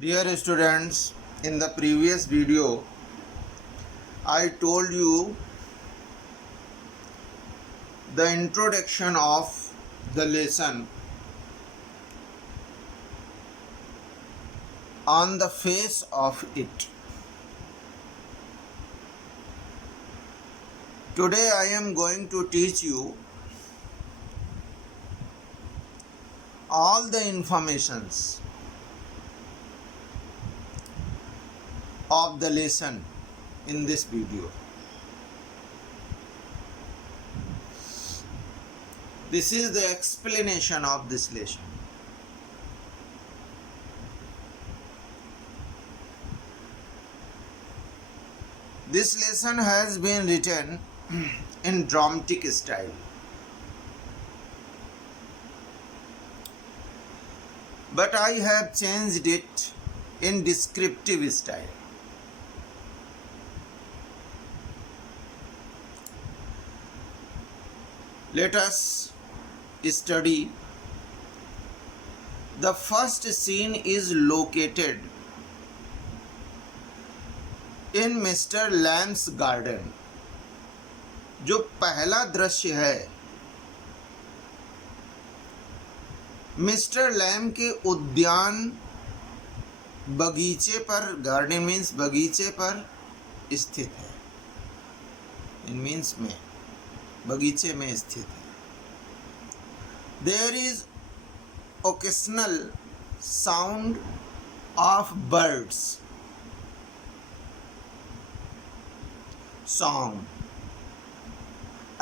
Dear students, in the previous video, I told you the introduction of the lesson on the face of it. Today I am going to teach you all the informations of the lesson in this video. This is the explanation of this lesson. This lesson has been written in dramatic style. But I have changed it in descriptive style. Let us study. The first scene is located in Mr Lamb's garden. जो पहला दृश्य है Mr Lam के उद्यान बगीचे पर, garden means बगीचे पर स्थित है. इन मीन्स में बगीचे में स्थित है. There is occasional sound of birds song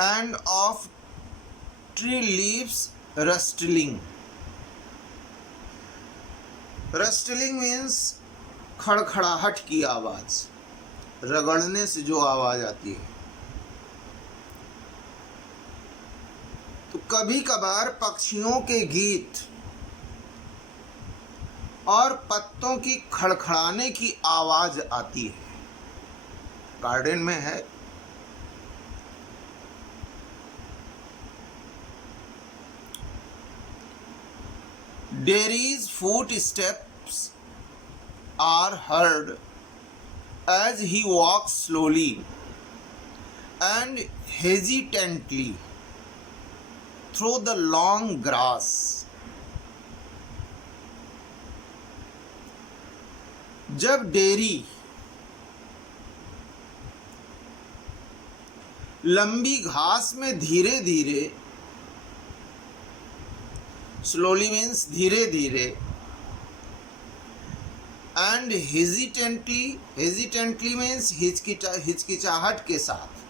and of tree leaves rustling. Rustling means खड़खड़ाहट की आवाज, रगड़ने से जो आवाज आती है. तो कभी कभार पक्षियों के गीत और पत्तों की खड़खड़ाने की आवाज आती है. गार्डन में है. Derry's footsteps are heard as he walks slowly and hesitantly through the long grass. जब डेरी लंबी घास में धीरे धीरे, स्लोली मीन्स धीरे धीरे, एंड हेजिटेंटली, हेजिटेंटली मीन्स हिचकिचाहट के साथ,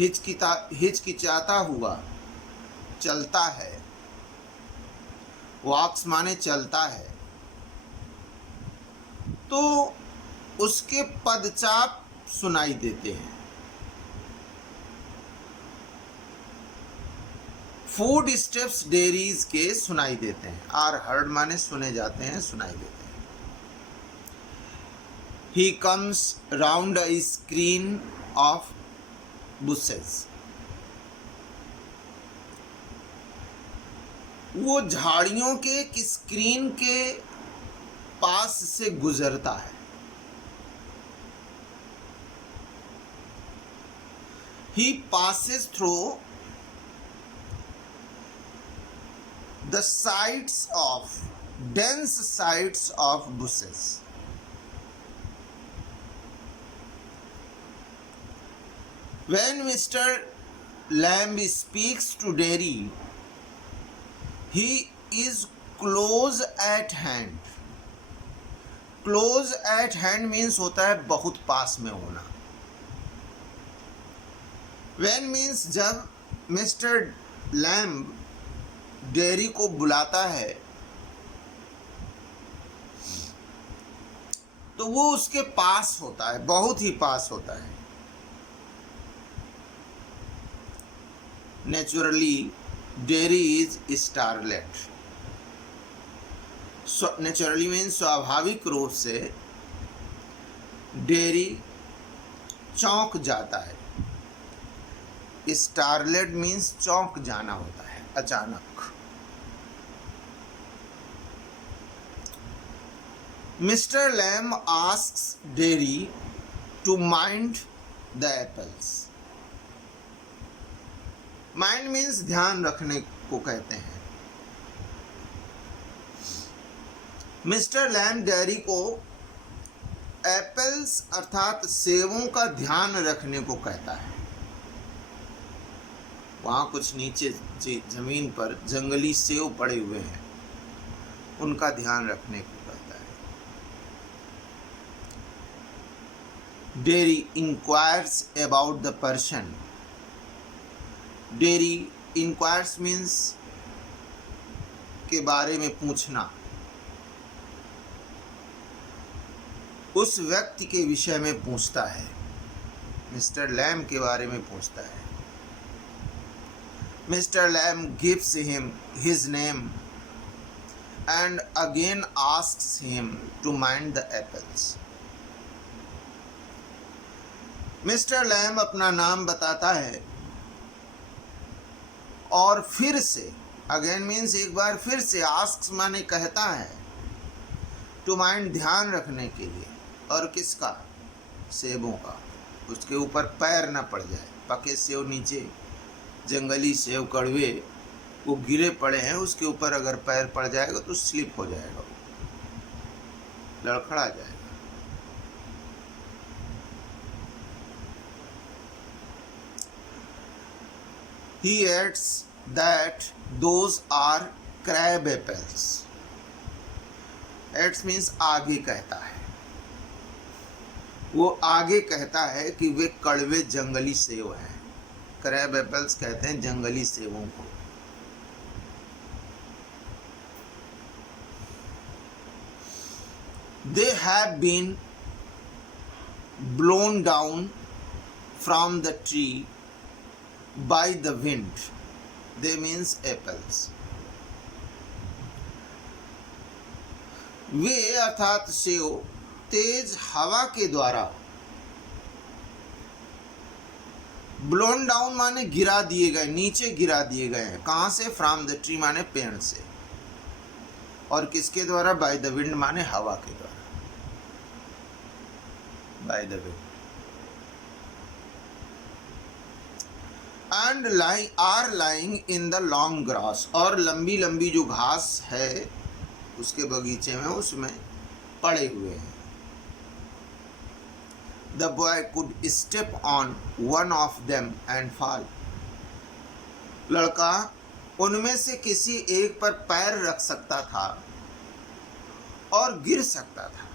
हिचकिचाता हुआ चलता है. वॉक्स माने चलता है. तो उसके पदचाप सुनाई देते हैं. फूड स्टेप्स डेरीज के सुनाई देते हैं. आर हर्ड माने सुने जाते हैं, सुनाई देते हैं. He comes round a screen of bushes. वो झाड़ियों के एक स्क्रीन के पास से गुजरता है. ही passes through the dense sides of bushes. When Mr. Lamb speaks to Derry, he is close at hand. Close at hand means होता है बहुत पास में होना. When means जब मिस्टर लैम्ब डेरी को बुलाता है तो वो उसके पास होता है, बहुत ही पास होता है. Naturally dairy is starlet. Naturally means स्वाभाविक रूप से डेरी चौंक जाता है. स्टारलेट मीन्स चौंक जाना होता है, अचानक. Mr Lamb asks Derry to mind the apples. Mind means ध्यान रखने को कहते हैं। मिस्टर लैम डेरी को एप्पल्स अर्थात सेबों का ध्यान रखने को कहता है। वहाँ कुछ नीचे जमीन पर जंगली सेब पड़े हुए हैं, उनका ध्यान रखने को कहता है। Dairy enquires about the person. Dairy enquires means के बारे में पूछना, उस व्यक्ति के विषय में पूछता है, मिस्टर लैम के बारे में पूछता है। Mister Lamb gives him his name and again asks him to mind the apples. Mr Lamb अपना नाम बताता है और फिर से, अगेन मीन्स एक बार फिर से, आस्क्स माने कहता है, टू माइंड ध्यान रखने के लिए। और किसका? सेबों का। उसके ऊपर पैर न पड़ जाए। पके सेब नीचे, जंगली सेब कड़वे, वो गिरे पड़े हैं, उसके ऊपर अगर पैर पड़ जाएगा तो स्लिप हो जाएगा, लड़खड़ा जाएगा। He adds that those are crab apples. Adds means आगे कहता है, वो आगे कहता है कि वे कड़वे जंगली सेब हैं। क्रैब एप्पल्स कहते हैं जंगली सेबों को। They have been blown down from the tree by the wind. They means apples. वे अर्थात सेब तेज हवा के द्वारा, ब्लोन डाउन माने गिरा दिए गए, नीचे गिरा दिए गए हैं। कहाँ से? फ्रॉम द ट्री माने पेड़ से। और किसके द्वारा? बाय द विंड माने हवा के द्वारा, by the wind. And are lying in the long grass, और लंबी लंबी जो घास है उसके बगीचे में, उसमें पड़े हुए हैं। The boy could step on one of them and fall. लड़का उनमें से किसी एक पर पैर रख सकता था और गिर सकता था।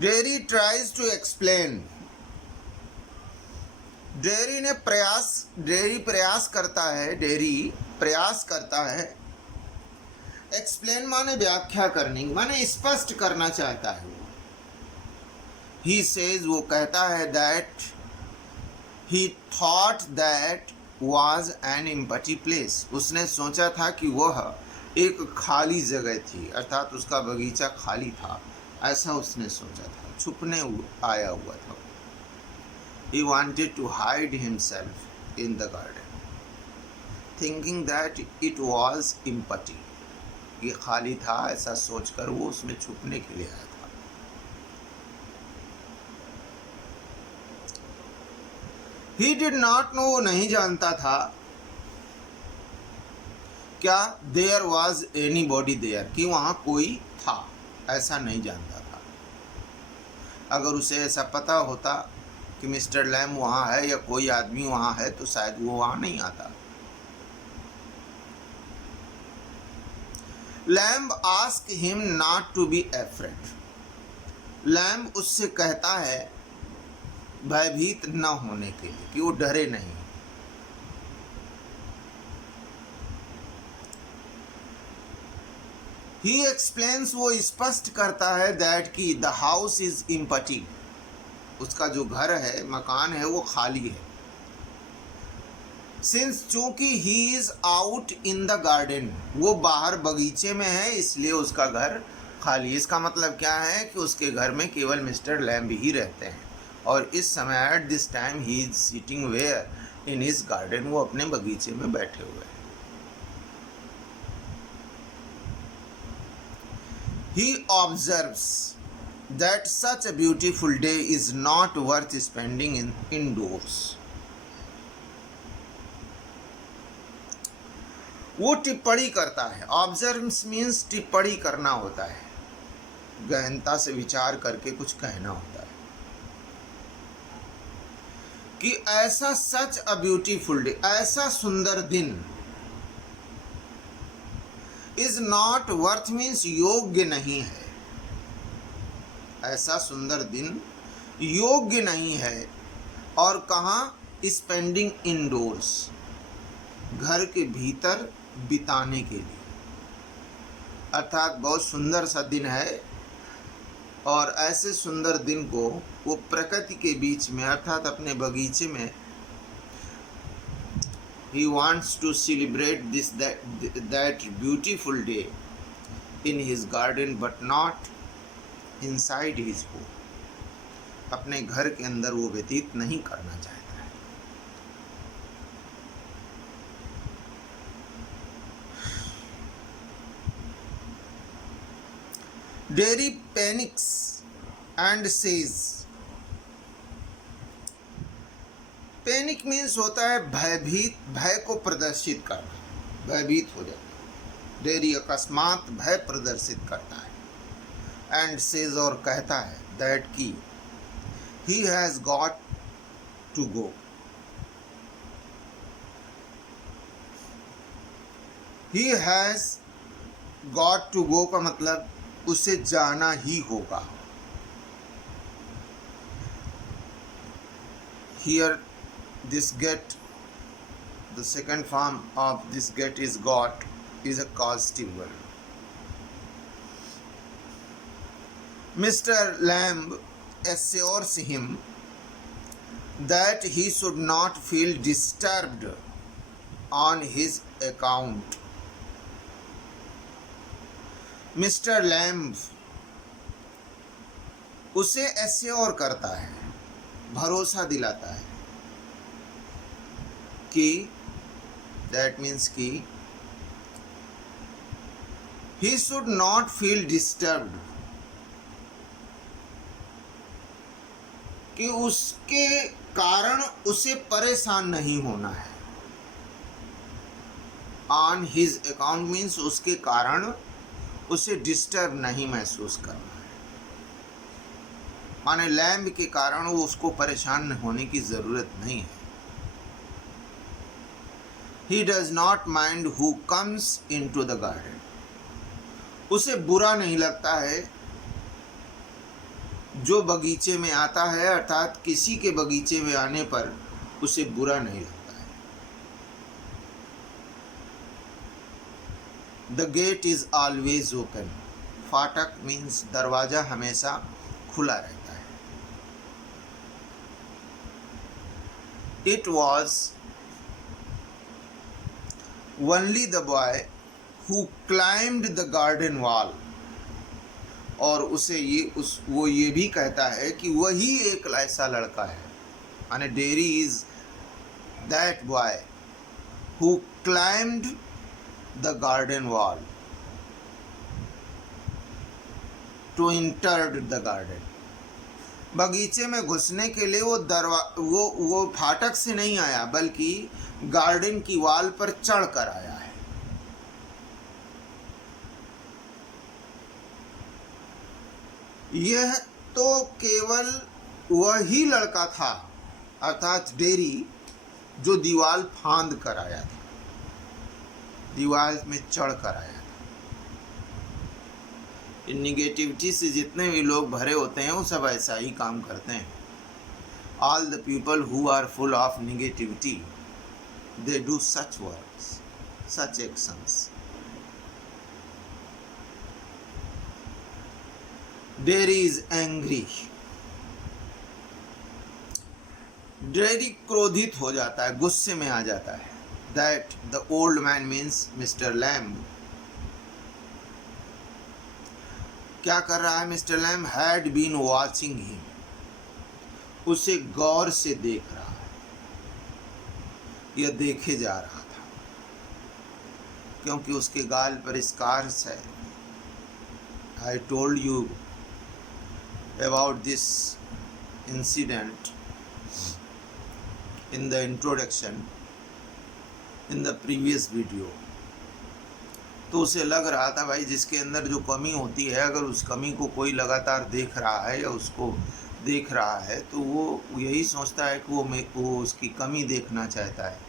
Dairy tries to explain. Dairy प्रयास करता है। एक्सप्लेन माने व्याख्या करनी, माने स्पष्ट करना चाहता है। ही सेज, वो कहता है, that he thought that was an empty place. उसने सोचा था कि वह एक खाली जगह थी, अर्थात उसका बगीचा खाली था, ऐसा उसने सोचा था, छुपने आया हुआ था। He wanted to hide himself in the garden, thinking that it was empty. ये खाली था, ऐसा सोचकर वो उसमें छुपने के लिए आया था। He did not know, वो नहीं जानता था क्या there was anybody there, कि वहाँ कोई था, ऐसा नहीं जानता था। अगर उसे ऐसा पता होता कि मिस्टर लैम वहाँ है या कोई आदमी वहाँ है तो शायद वो वहाँ नहीं आता। Lamb ask him not to be afraid. Lamb उससे कहता है भयभीत न होने के लिए, कि वो डरे नहीं। ही एक्सप्लेन्स, वो स्पष्ट करता है, दैट कि द हाउस इज एम्प्टी, उसका जो घर है, मकान है, वो खाली है। सिंस, चूंकि he is out in the garden, वो बाहर बगीचे में है, इसलिए उसका घर खाली। इसका मतलब क्या है कि उसके घर में केवल मिस्टर लैम्ब ही रहते हैं। और इस समय at this time he is sitting where, in his garden, वो अपने बगीचे में बैठे हुए हैं। He observes that such a beautiful day is not worth spending indoors. वो टिप्पणी करता है, ऑब्जर्व्स मीन्स टिप्पणी करना होता है, गहनता से विचार करके कुछ कहना होता है कि ऐसा सच अ ब्यूटीफुल डे, ऐसा सुंदर दिन, इज नॉट वर्थ मीन्स योग्य नहीं है, ऐसा सुंदर दिन योग्य नहीं है। और कहाँ? स्पेंडिंग इनडोर्स, घर के भीतर बिताने के लिए। अर्थात बहुत सुंदर सा दिन है और ऐसे सुंदर दिन को वो प्रकृति के बीच में अर्थात अपने बगीचे में he wants to celebrate that beautiful day in his garden but not inside his home। अपने घर के अंदर वो व्यतीत नहीं करना चाहता है। Derry panics and says, panic means होता है भयभीत, भय को प्रदर्शित करना, भयभीत हो जाना। डेरी अकस्मात भय प्रदर्शित करता है। एंड सेज और कहता है दैट की he has got to go, he has got to go का मतलब उसे जाना ही होगा। Here this get, the second form of this get is got, is a causative verb. Mr. Lamb assures him that he should not feel disturbed on his account. Mister lamb उसे assure करता है, भरोसा दिलाता है कि that means कि he should not feel disturbed, कि उसके कारण उसे परेशान नहीं होना है। ऑन हिज अकाउंट मीन्स उसके कारण उसे डिस्टर्ब नहीं महसूस करना है, माने लैम्ब के कारण वो उसको परेशान होने की जरूरत नहीं है। He does not mind who comes into the garden, उसे बुरा नहीं लगता है जो बगीचे में आता है, अर्थात किसी के बगीचे में आने पर उसे बुरा नहीं लगता है। The gate is always open, फाटक मीन्स दरवाजा हमेशा खुला रहता है। It was only the boy who climbed the garden wall, और उसे वो ये भी कहता है कि वही एक ऐसा लड़का है, यानी Derry is that boy who climbed the garden wall to enter the garden. बगीचे में घुसने के लिए वो फाटक से नहीं आया, बल्कि गार्डन की वॉल पर चढ़ कर आया है। यह तो केवल वही लड़का था, अर्थात डेरी, जो दीवार फांद कर आया था, दीवार में चढ़ कर आया था। इन निगेटिविटी से जितने भी लोग भरे होते हैं वो सब ऐसा ही काम करते हैं। All the people who are full of negativity they do such works, such actions. Derry is angry, Derry क्रोधित हो जाता है, गुस्से में आ जाता है। That the old man means Mr Lamb, क्या कर रहा है Mr Lamb? Had been watching him, उसे गौर से देख रहा है। यह देखे जा रहा था, क्योंकि उसके गाल पर स्कार्स है। I told you about this incident in the introduction in the previous video. तो उसे लग रहा था भाई जिसके अंदर जो कमी होती है, अगर उस कमी को कोई लगातार देख रहा है या उसको देख रहा है तो वो यही सोचता है कि वो उसकी कमी देखना चाहता है।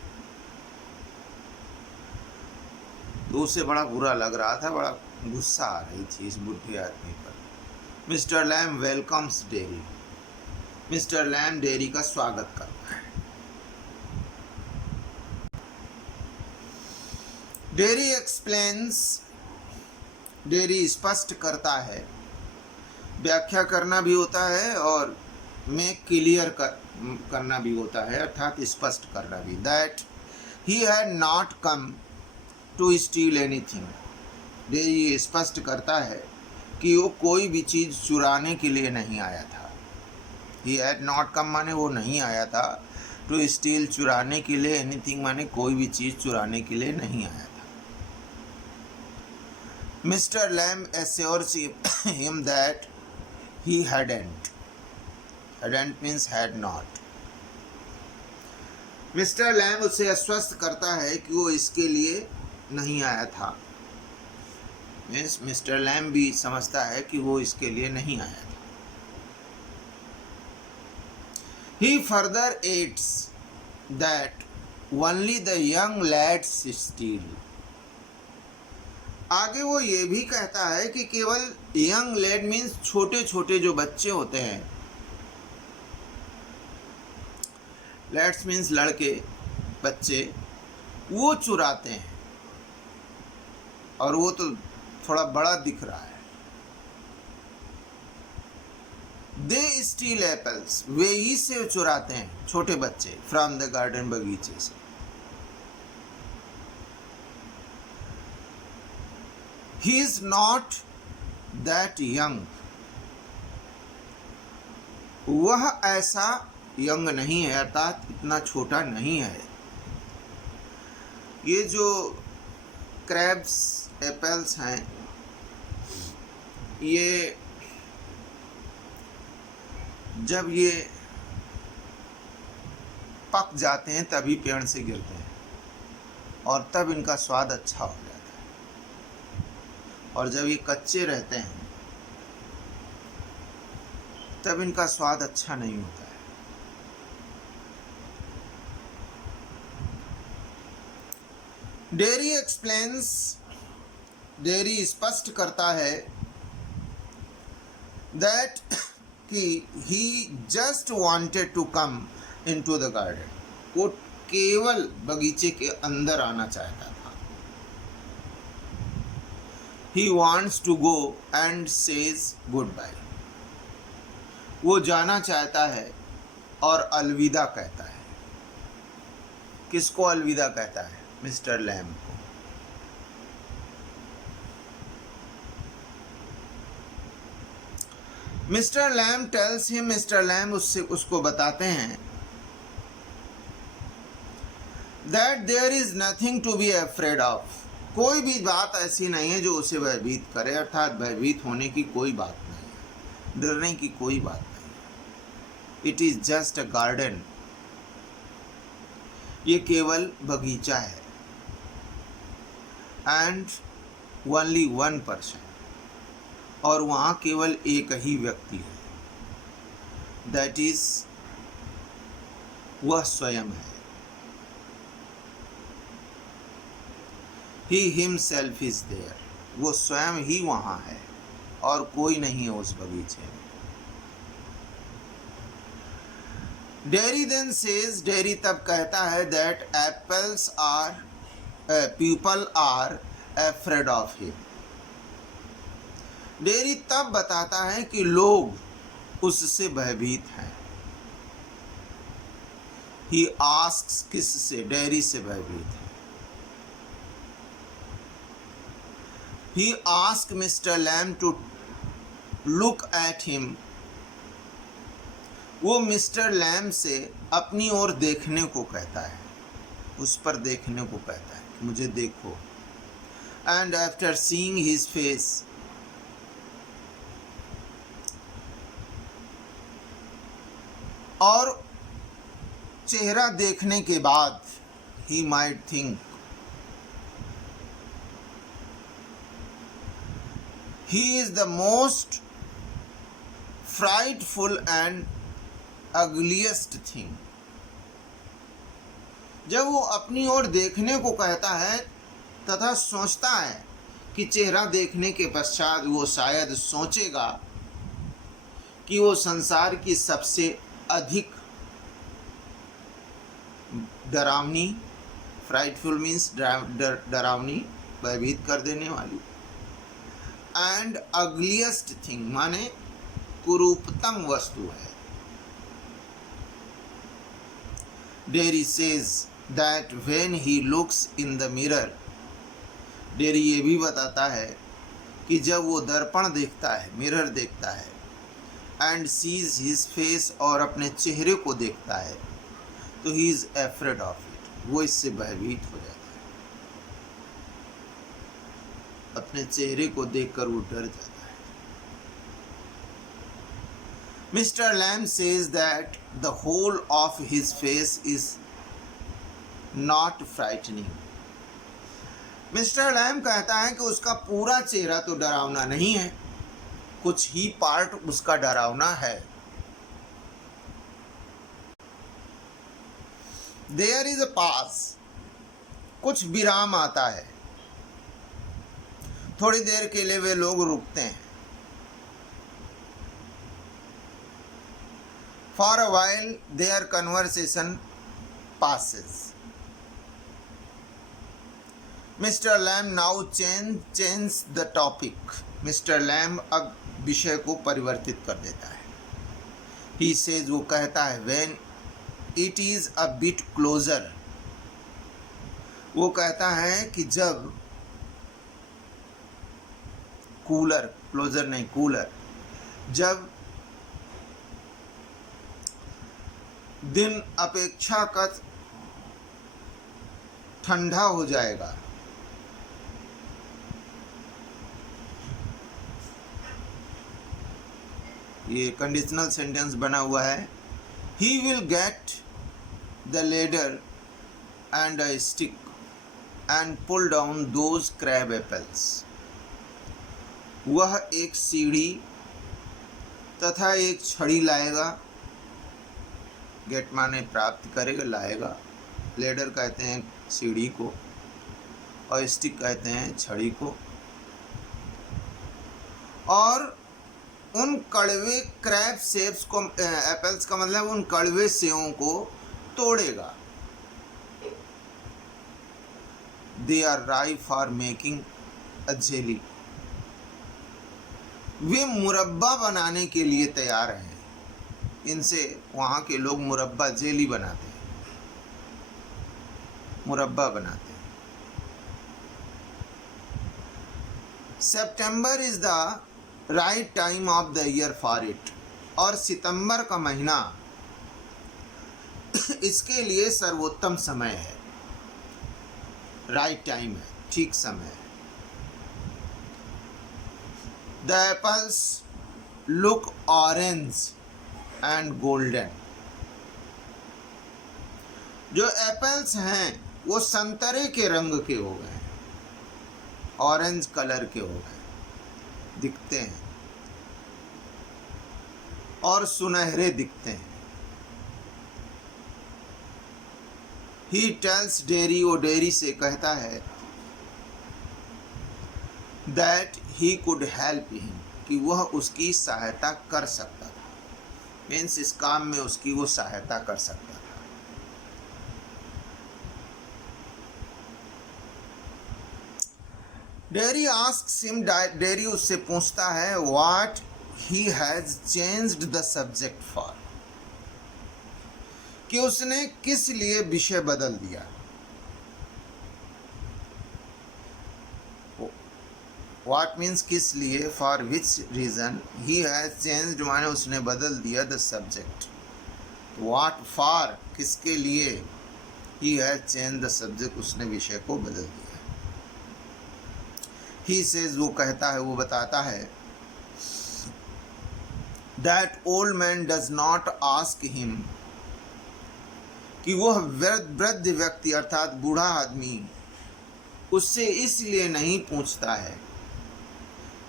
तो उसे बड़ा बुरा लग रहा था, बड़ा गुस्सा आ रही थी इस बुढ़े आदमी पर। Mr Lamb welcomes Derry. Mister Lamb Derry का स्वागत करता है। डेरी एक्सप्लेन्स, डेरी स्पष्ट करता है, व्याख्या करना भी होता है और मेक क्लियर करना भी होता है, अर्थात स्पष्ट करना भी। That he had not come to steal anything. Derry स्पष्ट करता है कि वो कोई भी चीज़ चुराने के लिए नहीं आया था। ही हैड नॉट कम माने वो नहीं आया था, टू स्टील चुराने के लिए, एनीथिंग माने कोई भी चीज़ चुराने के लिए नहीं आया था। Mr Lamb assures him that he hadn't. Hadn't means had not. Mr Lamb उसे आश्वस्त करता है कि वो इसके लिए नहीं आया था। मीन्स मिस्टर लैम भी समझता है कि वो इसके लिए नहीं आया था। He further adds that only the young lads steal. आगे वो ये भी कहता है कि केवल यंग लेड मीन्स छोटे छोटे जो बच्चे होते हैं, लेड्स मीन्स लड़के, बच्चे, वो चुराते हैं। और वो तो थोड़ा बड़ा दिख रहा है। दे स्टील एप्पल्स, वे ही से चुराते हैं छोटे बच्चे, फ्रॉम द गार्डन, बगीचे से। He is not that young. वह ऐसा यंग नहीं है, अर्थात इतना छोटा नहीं है। ये जो क्रैब्स एप्पल्स हैं, ये जब ये पक जाते हैं तभी पेड़ से गिरते हैं और तब इनका स्वाद अच्छा हो जाता है। और जब ये कच्चे रहते हैं तब इनका स्वाद अच्छा नहीं होता है। डेरी एक्सप्लेन्स, डेरी स्पष्ट करता है दैट कि he just wanted to come into the garden. वो केवल बगीचे के अंदर आना चाहता था। He wants to go and says goodbye. वो जाना चाहता है और अलविदा कहता है। किसको अलविदा कहता है? मिस्टर लैम को। Mr Lamb tells him, mister Lamb उसको बताते हैं that there is nothing to be afraid of. कोई भी बात ऐसी नहीं है जो उसे भयभीत करे, अर्थात भयभीत होने की कोई बात नहीं है, डरने की कोई बात नहीं। It is just a garden, ये केवल बगीचा है। एंड ओनली वन पर्सन, और वहाँ केवल एक ही व्यक्ति है। दैट इज, वह स्वयं है। He himself is there. वो स्वयं ही वहाँ है और कोई नहीं है उस बगीचे में। डेरी then says, डेरी तब कहता है that apples are, people are afraid of him. Dairy तब बताता है कि लोग उससे भयभीत हैं। He asks, किससे? डेरी से भयभीत है। He asked Mr. Lamb to look at him. वो मिस्टर लैम से अपनी ओर देखने को कहता है, उस पर देखने को कहता है कि मुझे देखो। And after seeing his face, और चेहरा देखने के बाद he might think he is the most frightful and ugliest thing। जब वो अपनी ओर देखने को कहता है तथा सोचता है कि चेहरा देखने के पश्चात वो शायद सोचेगा कि वो संसार की सबसे अधिक डरावनी, फ्राइटफुल मीन्स डरावनी, भयभीत कर देने वाली, एंड अगलिएस्ट थिंग माने कुरूपतम वस्तु है। Dairy says that when he looks in the mirror, dairy ये भी बताता है कि जब वो दर्पण देखता है, मिरर देखता है, एंड सीज हिज फेस, और अपने चेहरे को देखता है, तो he is afraid of it, वो इससे भयभीत हो जाता है। अपने चेहरे को देखकर वो डर जाता है। Mister Lamb says that the whole of his face is not frightening. Mr Lamb कहता है कि उसका पूरा चेहरा तो डरावना नहीं है, कुछ ही पार्ट उसका डरावना है। देयर इज अ पास, कुछ विराम आता है, थोड़ी देर के लिए वे लोग रुकते हैं। For a while their conversation passes. Mister Lamb now change the topic. Mister Lamb अब विषय को परिवर्तित कर देता है। ही सेज, वो कहता है, when it is a bit closer, वो कहता है कि जब कूलर, क्लोजर नहीं कूलर, जब दिन अपेक्षाकृत ठंडा हो जाएगा, ये कंडीशनल सेंटेंस बना हुआ है। He will get the ladder and a stick and pull down those crab apples. वह एक सीढ़ी तथा एक छड़ी लाएगा। गेट माने प्राप्त करेगा, लाएगा। लेडर कहते हैं सीढ़ी को, और स्टिक कहते हैं छड़ी को। और उन कड़वे क्रैब सेब्स को, एप्पल्स का मतलब उन कड़वे सेवों को तोड़ेगा। They are ripe for making a jelly. वे मुरब्बा बनाने के लिए तैयार हैं। इनसे वहाँ के लोग मुरब्बा, जेली बनाते हैं, मुरब्बा बनाते हैं। सितंबर is the right time of the year for it. और सितंबर का महीना इसके लिए सर्वोत्तम समय है, राइट टाइम है, ठीक समय है। The apples look orange and golden. जो एप्पल्स हैं वो संतरे के रंग के हो गए, ऑरेंज कलर के हो गए, दिखते हैं और सुनहरे दिखते हैं। ही टेल्स डेरी, वो डेरी से कहता है that he could help him, कि वह उसकी सहायता कर सकता था। मीन्स इस काम में उसकी वो सहायता कर सकता था। डेरी आस्क्स हिम, डेरी उससे पूछता है what he has changed the subject for, कि उसने किस लिए विषय बदल दिया। व्हाट मीन्स किस लिए, for which region, he has changed माने उसने बदल दिया द सब्जेक्ट। व्हाट फॉर किसके लिए, he has change the subject, उसने विषय को बदल दिया। ही सेज, वो कहता है, वो बताता है, that old man does not ask him, कि वह वृद्ध व्यक्ति अर्थात बूढ़ा आदमी उससे इसलिए नहीं पूछता है,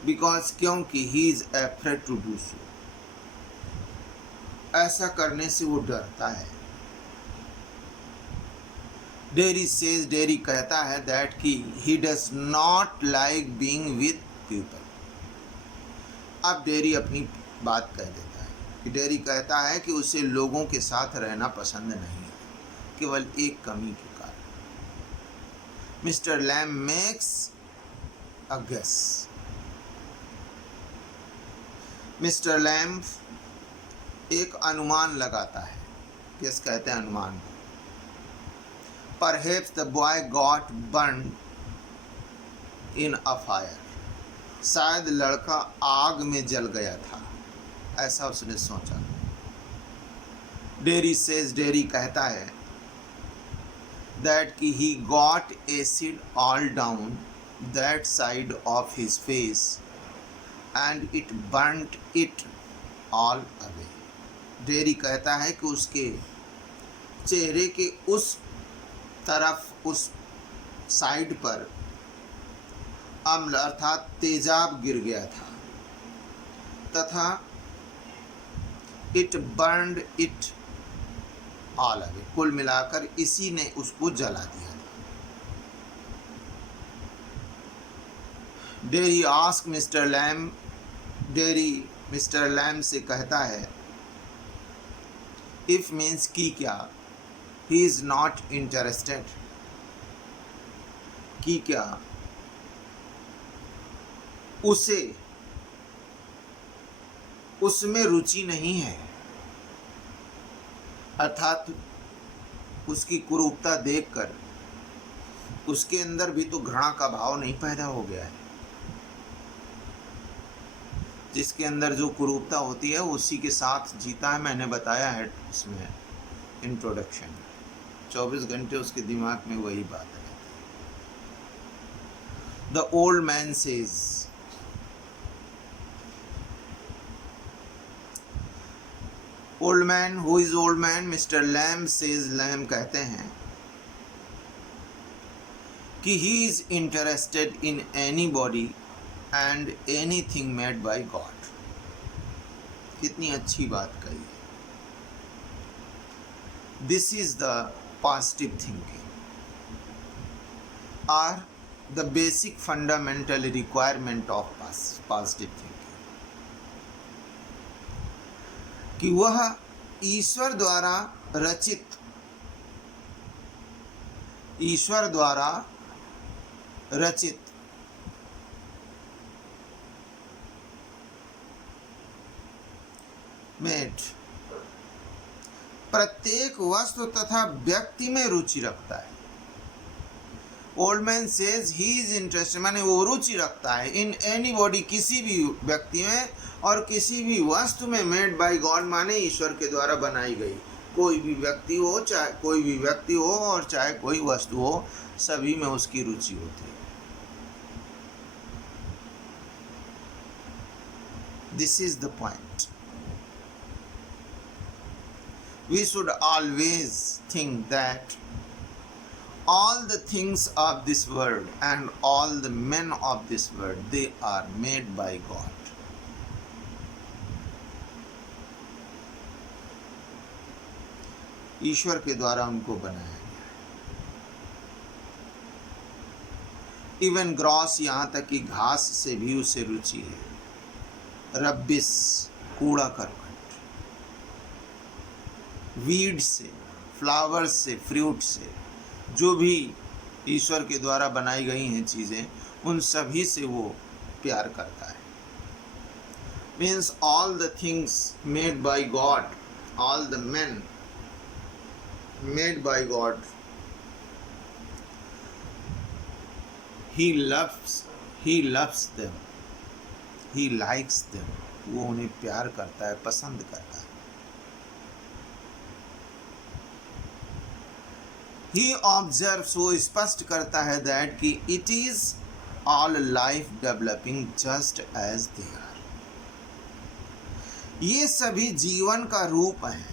बिकॉज, क्योंकि he is afraid to do so, ऐसा करने से वो डरता है। डेरी सेज, डेरी कहता है दैट कि ही does not like being with people. अब डेरी अपनी बात कह देता है कि डेरी कहता है कि उसे लोगों के साथ रहना पसंद नहीं है, केवल एक कमी के कारण। Mister Lamb makes a guess. Mister Lamb एक अनुमान लगाता है, गेस कहते हैं अनुमान को। Perhaps the boy got burned in a fire. शायद लड़का आग में जल गया था, ऐसा उसने सोचा। डेरी सेज, डेरी कहता है that कि he got acid all down that side of his face and it burnt it all away. Dairy कहता है कि उसके चेहरे के उस तरफ, उस साइड पर अम्ल अर्थात तेजाब गिर गया था तथा it burned it all away, कुल मिलाकर इसी ने उसको जला दिया था। Derry ask Mister Lamb, Derry mister Lamb से कहता है, इफ मीन्स की क्या, ही इज नॉट इंटरेस्टेड, कि क्या उसे उसमें रुचि नहीं है, अर्थात उसकी कुरूपता देखकर उसके अंदर भी तो घृणा का भाव नहीं पैदा हो गया है। जिसके अंदर जो कुरूपता होती है उसी के साथ जीता है, मैंने बताया है इसमें इंट्रोडक्शन। 24 घंटे उसके दिमाग में वही बात रहती है। The old man says, old man, who is old man, Mister Lamb says, Lamb कहते हैं कि he is interested in anybody and anything made by God. कितनी अच्छी बात कही है। This is the positive thinking or the basic fundamental requirement of positive thinking, कि वह ईश्वर द्वारा रचित, ईश्वर द्वारा रचित मेड प्रत्येक वस्तु तथा व्यक्ति में रुचि रखता है। Old man says he is interested, माने वो रुचि रखता है इन एनी बॉडी, किसी भी व्यक्ति में और किसी भी वस्तु में, मेड बाय गॉड माने ईश्वर के द्वारा बनाई गई। कोई भी व्यक्ति हो, चाहे कोई भी व्यक्ति हो और चाहे कोई वस्तु हो, सभी में उसकी रुचि होती है। This is the point. We should always think that all the things of this world and all the men of this world, they are made by God. ईश्वर के द्वारा उनको बनाया गया है। इवन ग्रॉस, यहाँ तक कि घास से भी उसे रुचि है। रब्बिस, कूड़ा करकट, वीड से, फ्लावर्स से, फ्रूट से, जो भी ईश्वर के द्वारा बनाई गई हैं चीज़ें, उन सभी से वो प्यार करता है। Means all the things made by God, all the men made by God, he loves them, he likes them, वो उन्हें प्यार करता है, पसंद करता है। ही ऑब्जर्व्स, वो स्पष्ट करता है दैट कि it is all life developing just as they are, ये सभी जीवन का रूप है,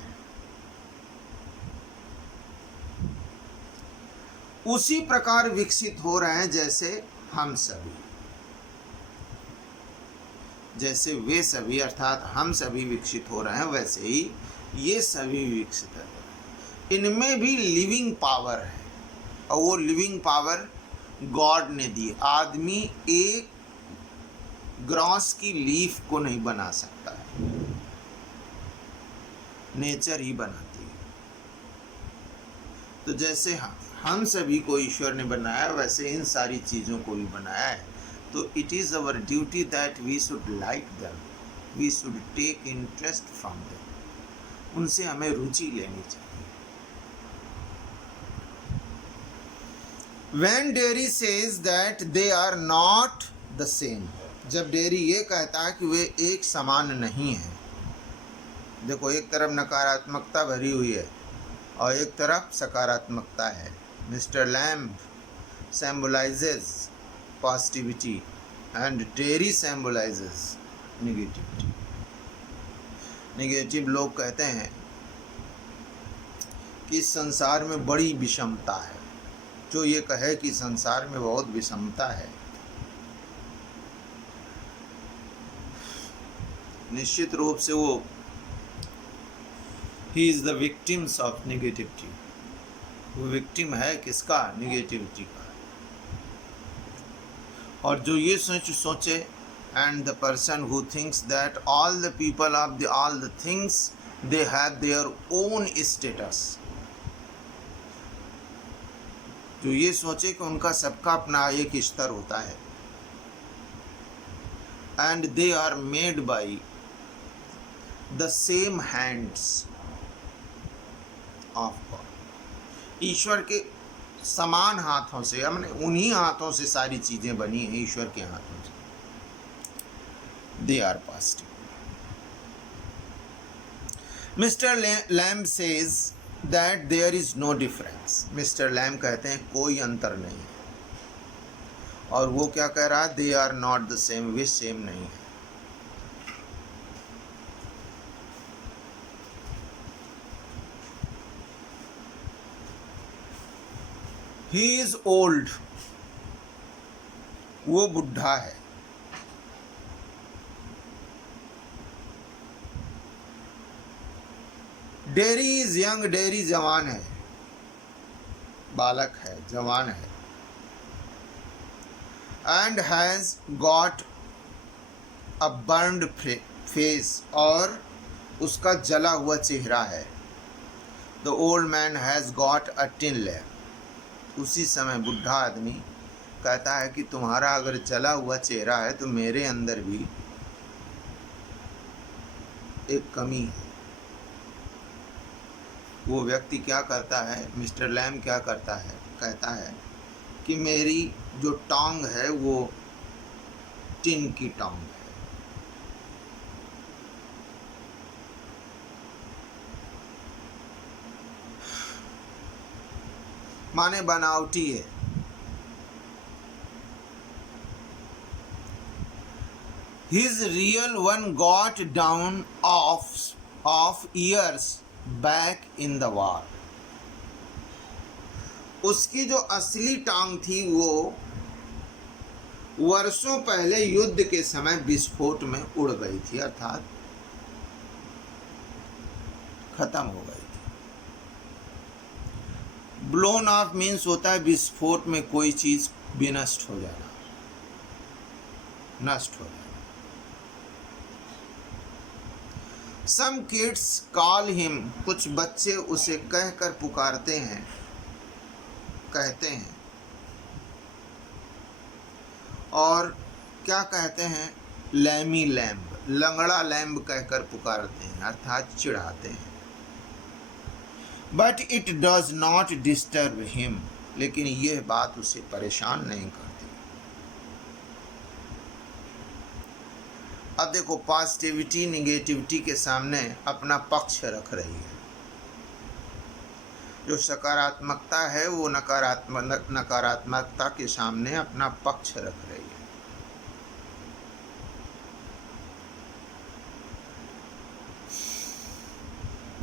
उसी प्रकार विकसित हो रहे हैं जैसे हम सभी, जैसे वे सभी अर्थात हम सभी विकसित हो रहे हैं वैसे ही ये सभी विकसित है। इनमें भी लिविंग पावर है और वो लिविंग पावर गॉड ने दी। आदमी एक ग्रास की लीफ को नहीं बना सकता है, नेचर ही बनाती है। तो जैसे हम सभी को ईश्वर ने बनाया वैसे इन सारी चीज़ों को भी बनाया है। तो it is our duty that we should like them, we should take interest from them, उनसे हमें रुचि लेनी चाहिए। When Derry says that they are not the same, जब डेरी ये कहता है कि वे एक समान नहीं हैं, देखो एक तरफ नकारात्मकता भरी हुई है और एक तरफ सकारात्मकता है। Mr lamb symbolizes positivity and Derry symbolizes negativity. Negative लोग कहते हैं कि संसार में बड़ी विषमता है। जो ये कहे कि संसार में बहुत विषमता है, निश्चित रूप से वो he is the victims of negativity, वो विक्टिम है किसका? नेगेटिविटी का। और जो ये सोचे and the person who thinks that all the people of the all the things they have their own status, जो ये सोचे कि उनका सबका अपना एक स्तर होता है, and they are made by the same hands of God, ईश्वर के समान हाथों से, हमने उन्हीं हाथों से सारी चीजें बनी हैं, ईश्वर के हाथों से। They are positive. Mister Lamb says that there is no difference, Mister Lamb कहते हैं कोई अंतर नहीं है। और वो क्या कह रहा है? They are not the same, वे सेम नहीं है। ही इज ओल्ड, वो बुढ़ा है। डेरी इज यंग, डेरी जवान है, बालक है, जवान है। And has got a burned face, और उसका जला हुआ चेहरा है। The old man has got a tin lamp, उसी समय बुढ़ा आदमी कहता है कि तुम्हारा अगर जला हुआ चेहरा है तो मेरे अंदर भी एक कमी है। वो व्यक्ति क्या करता है? मिस्टर लैम्ब क्या करता है? कहता है कि मेरी जो टांग है वो टिन की टांग है। माने बनावटी है। His real one got down of years back in the war. उसकी जो असली टांग थी वो वर्षों पहले युद्ध के समय विस्फोट में उड़ गई थी, अर्थात खत्म हो गई थी। ब्लोन ऑफ मीन्स होता है विस्फोट में कोई चीज विनष्ट हो जाना, नष्ट हो जाना। Some kids call him, कुछ बच्चे उसे कहकर पुकारते हैं, कहते हैं। और क्या कहते हैं? लैमी लैम्ब, लंगड़ा लैम्ब कहकर पुकारते हैं, अर्थात चिढ़ाते हैं। But it does not disturb him, लेकिन यह बात उसे परेशान नहीं करती। अब देखो, पॉजिटिविटी निगेटिविटी के सामने अपना पक्ष रख रही है। जो सकारात्मकता है वो नकारात्मकता के सामने अपना पक्ष रख रही है।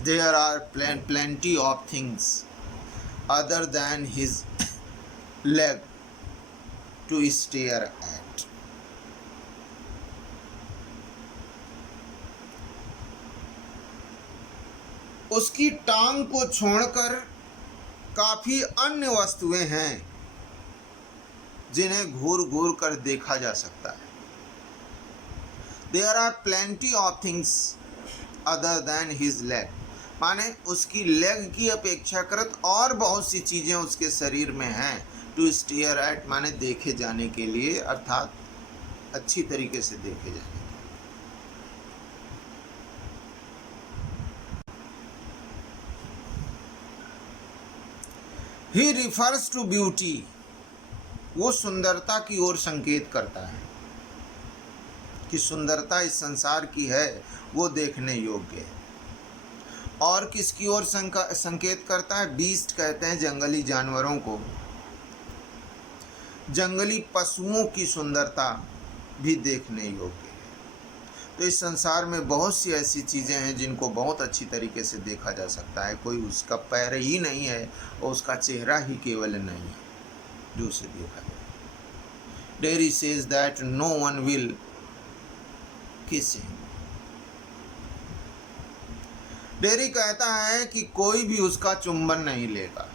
There are plenty of things other than his leg to stare at. उसकी टांग को छोड़कर काफी अन्य वस्तुएं हैं जिन्हें घूर घूर कर देखा जा सकता है। There are plenty of things other than his leg. माने उसकी लेग की अपेक्षाकृत और बहुत सी चीजें उसके शरीर में हैं। टू स्टेयर एट माने देखे जाने के लिए, अर्थात अच्छी तरीके से देखे जाने के लिए। He refers to beauty. वो सुंदरता की ओर संकेत करता है कि सुंदरता इस संसार की है, वो देखने योग्य है। और किसकी ओर संकेत करता है? बीस्ट कहते हैं जंगली जानवरों को। जंगली पशुओं की सुंदरता भी देखने योग्य है। तो इस संसार में बहुत सी ऐसी चीज़ें हैं जिनको बहुत अच्छी तरीके से देखा जा सकता है। कोई उसका पैर ही नहीं है और उसका चेहरा ही केवल नहीं है जो उसे देखा जाए। Derry says that no one will kiss him. Derry कहता है कि कोई भी उसका चुंबन नहीं लेगा।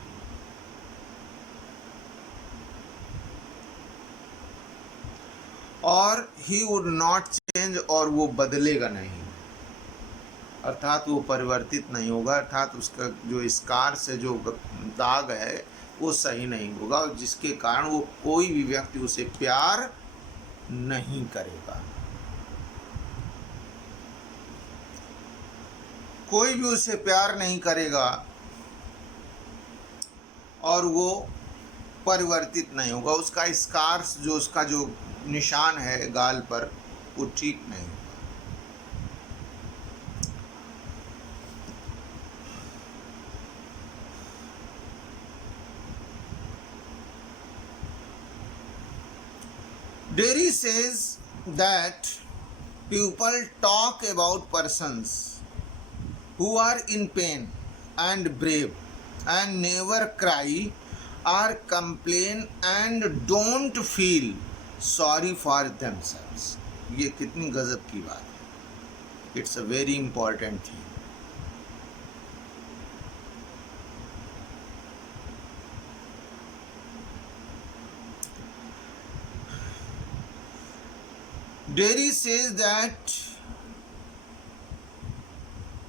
और ही वुड नॉट चेंज, और वो बदलेगा नहीं, अर्थात वो परिवर्तित नहीं होगा, अर्थात उसका जो स्कार से जो दाग है वो सही नहीं होगा, जिसके कारण वो कोई भी व्यक्ति उसे प्यार नहीं करेगा। कोई भी उसे प्यार नहीं करेगा और वो परिवर्तित नहीं होगा। उसका स्कार्स जो उसका जो निशान है गाल पर वो ठीक नहीं होगा। Derry says that people talk about persons who are in pain and brave and never cry or complain and don't feel sorry for themselves. ये कितनी गजब की बात है। It's a very important thing. Derry says that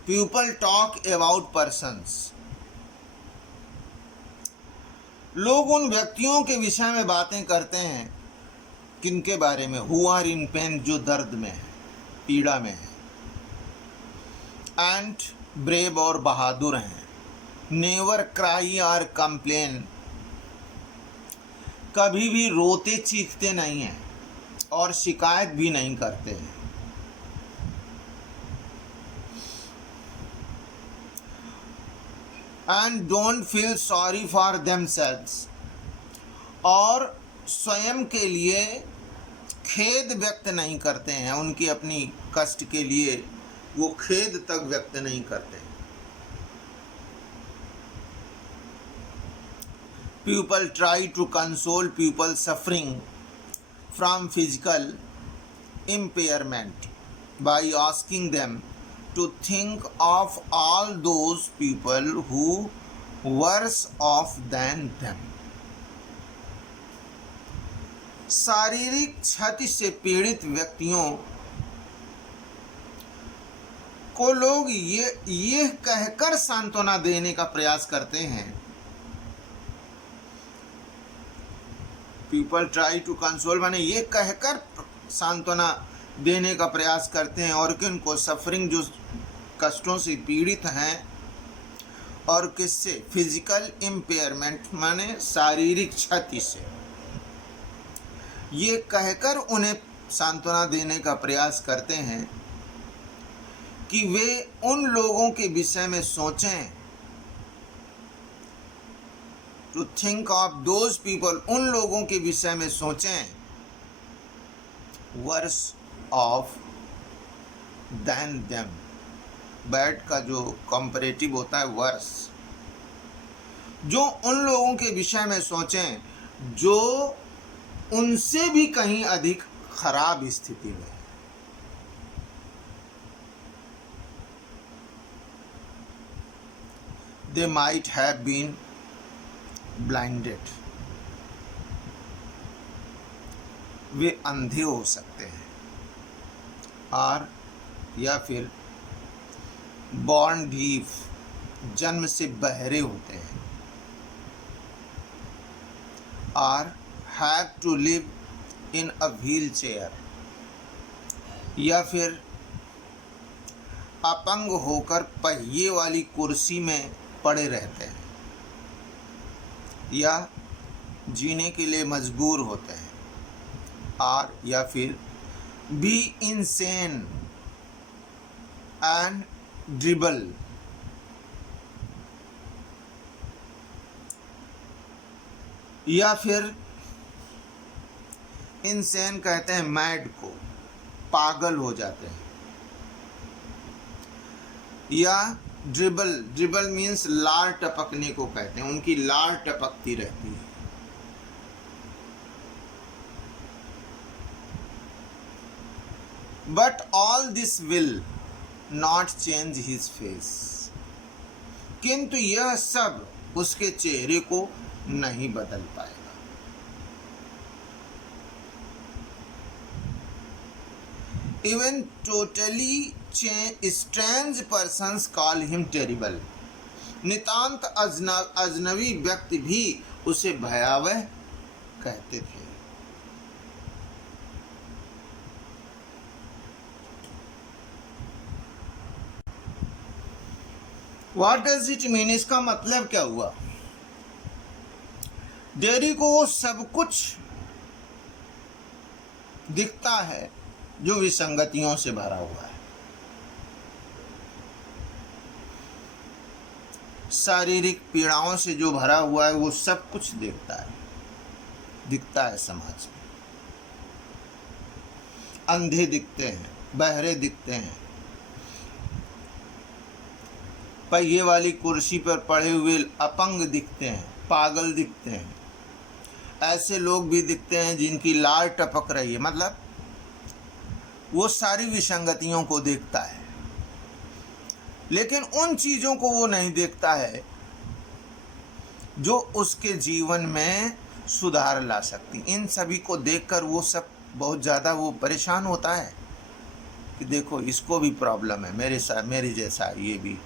people talk about persons. लोग उन व्यक्तियों के विषय में बातें करते हैं किनके बारे में? who are in pain, जो दर्द में है, पीड़ा में है, and brave और बहादुर हैं, never cry or complain, कभी भी रोते चीखते नहीं हैं और शिकायत भी नहीं करते हैं। and don't feel sorry for themselves, और स्वयं के लिए खेद व्यक्त नहीं करते हैं, उनकी अपनी कष्ट के लिए वो खेद तक व्यक्त नहीं करते। People try to console people suffering from physical impairment by asking them to think of all those people who worse off than them. शारीरिक क्षति से पीड़ित व्यक्तियों को लोग ये कहकर सांत्वना देने का प्रयास करते हैं। पीपल ट्राई टू कंसोल माने ये कहकर सांत्वना देने का प्रयास करते हैं, और किन को? सफरिंग, जो कष्टों से पीड़ित हैं, और किससे? फिजिकल इम्पेयरमेंट माने शारीरिक क्षति से। ये कहकर उन्हें सांत्वना देने का प्रयास करते हैं कि वे उन लोगों के विषय में सोचें to think of those people, उन लोगों के विषय में सोचें, worse off than them. Bad का जो कंपैरेटिव होता है वर्स, जो उन लोगों के विषय में सोचें जो उनसे भी कहीं अधिक खराब स्थिति में है। They might have been blinded, वे अंधे हो सकते हैं, और या फिर born deaf, जन्म से बहरे होते हैं, और have to live in a wheelchair, या फिर अपंग होकर पहिए वाली कुर्सी में पड़े रहते हैं, या जीने के लिए मजबूर होते हैं, और या फिर बी इनसेन एंड ड्रिबल, या फिर इनसेन कहते हैं मैड को, पागल हो जाते हैं, या ड्रिबल मीन्स लार टपकने को कहते हैं, उनकी लार टपकती रहती है। But all this will not change his face, किंतु यह सब उसके चेहरे को नहीं बदल पाएगा। Even totally strange persons call him terrible, नितांत अजनबी व्यक्ति भी उसे भयावह कहते थे। What does it mean? इसका मतलब क्या हुआ? डेरी को वो सब कुछ दिखता है जो विसंगतियों से भरा हुआ है, शारीरिक पीड़ाओं से जो भरा हुआ है, वो सब कुछ दिखता है समाज में। अंधे दिखते हैं, बहरे दिखते हैं, पहिए वाली कुर्सी पर पड़े हुए अपंग दिखते हैं, पागल दिखते हैं, ऐसे लोग भी दिखते हैं जिनकी लार टपक रही है। मतलब वो सारी विसंगतियों को देखता है, लेकिन उन चीज़ों को वो नहीं देखता है जो उसके जीवन में सुधार ला सकती। इन सभी को देखकर वो सब बहुत ज़्यादा वो परेशान होता है कि देखो इसको भी प्रॉब्लम है, मेरे साथ मेरे जैसा ये भी।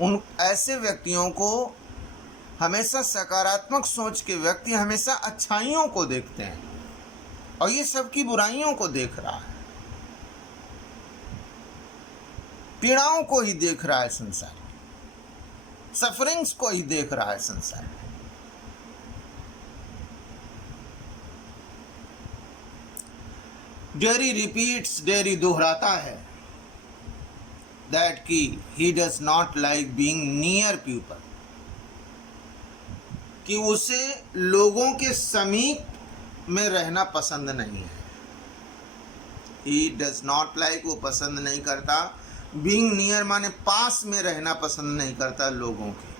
उन ऐसे व्यक्तियों को हमेशा सकारात्मक सोच के व्यक्ति हमेशा अच्छाइयों को देखते हैं, और ये सबकी बुराइयों को देख रहा है, पीड़ाओं को ही देख रहा है संसार, सफरिंग्स को ही देख रहा है संसार। डेरी रिपीट्स, डेरी दोहराता है दैट की ही does not like being near people, कि उसे लोगों के समीप में रहना पसंद नहीं है। ही डज नॉट लाइक, वो पसंद नहीं करता, बीइंग नियर माने पास में रहना पसंद नहीं करता लोगों के,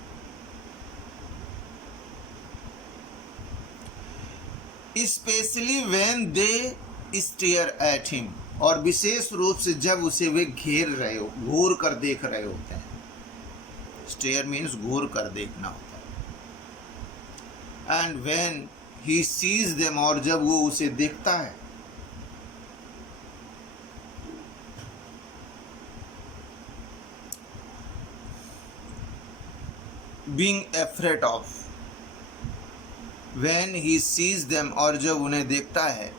specially when they stare at him, और विशेष रूप से जब उसे वे घेर रहे हो, घूर कर देख रहे होते हैं। स्टेयर मीन्स घूर कर देखना होता है। And when he sees them, और जब वो उसे देखता है, being afraid of, when he sees them, और जब उन्हें देखता है,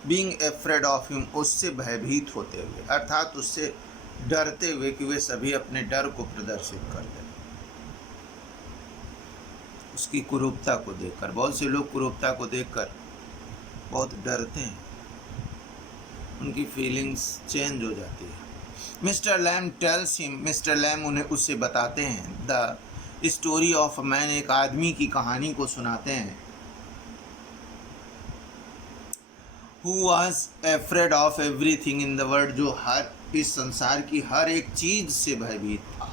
बीइंग अफ्रेड ऑफ हिम, उससे भयभीत होते हुए, अर्थात उससे डरते हुए कि वे सभी अपने डर को प्रदर्शित कर दें, उसकी कुरूपता को देखकर। बहुत से लोग कुरूपता को देखकर बहुत डरते हैं, उनकी फीलिंग्स चेंज हो जाती है, mister Lamb tells him, mister Lamb उन्हें उससे बताते हैं, द स्टोरी ऑफ मैन, एक आदमी की कहानी को सुनाते हैं, who was afraid of everything in the world, जो हर इस संसार की हर एक चीज से भयभीत था।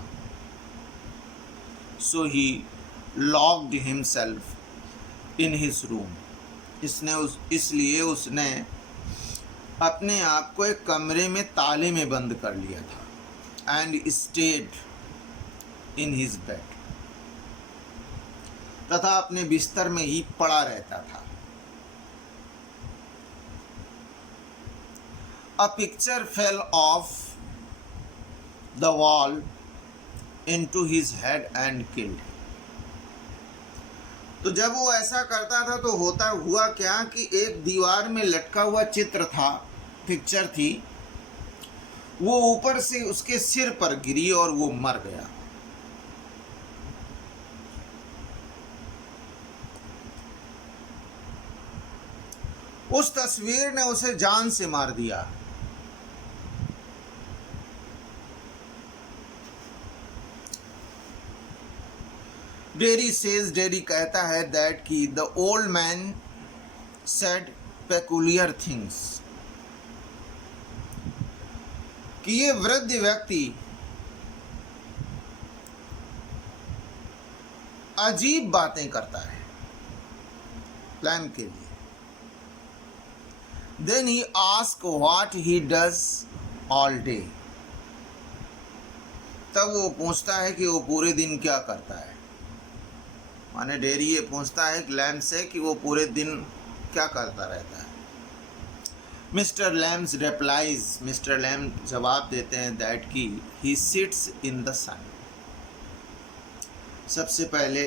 So he locked himself in his room, इसलिए उसने अपने आप को एक कमरे में ताले में बंद कर लिया था। And stayed in his bed, तथा अपने बिस्तर में ही पड़ा रहता था। A picture fell off the wall into his head and killed. तो जब वो ऐसा करता था तो हुआ क्या कि एक दीवार में लटका हुआ चित्र था, पिक्चर थी, वो ऊपर से उसके सिर पर गिरी और वो मर गया। उस तस्वीर ने उसे जान से मार दिया। डेरी कहता है दैट कि the old man said peculiar things, कि ये वृद्ध व्यक्ति अजीब बातें करता है प्लान के लिए। Then he ask what he does all day, तब वो पूछता है कि वो पूरे दिन क्या करता है। माने डेरी ये पूछता है लैम से कि वो पूरे दिन क्या करता रहता है। Mister Lamb's replies, Mister Lamb जवाब देते हैं दैट कि ही सिट्स इन द सन, सबसे पहले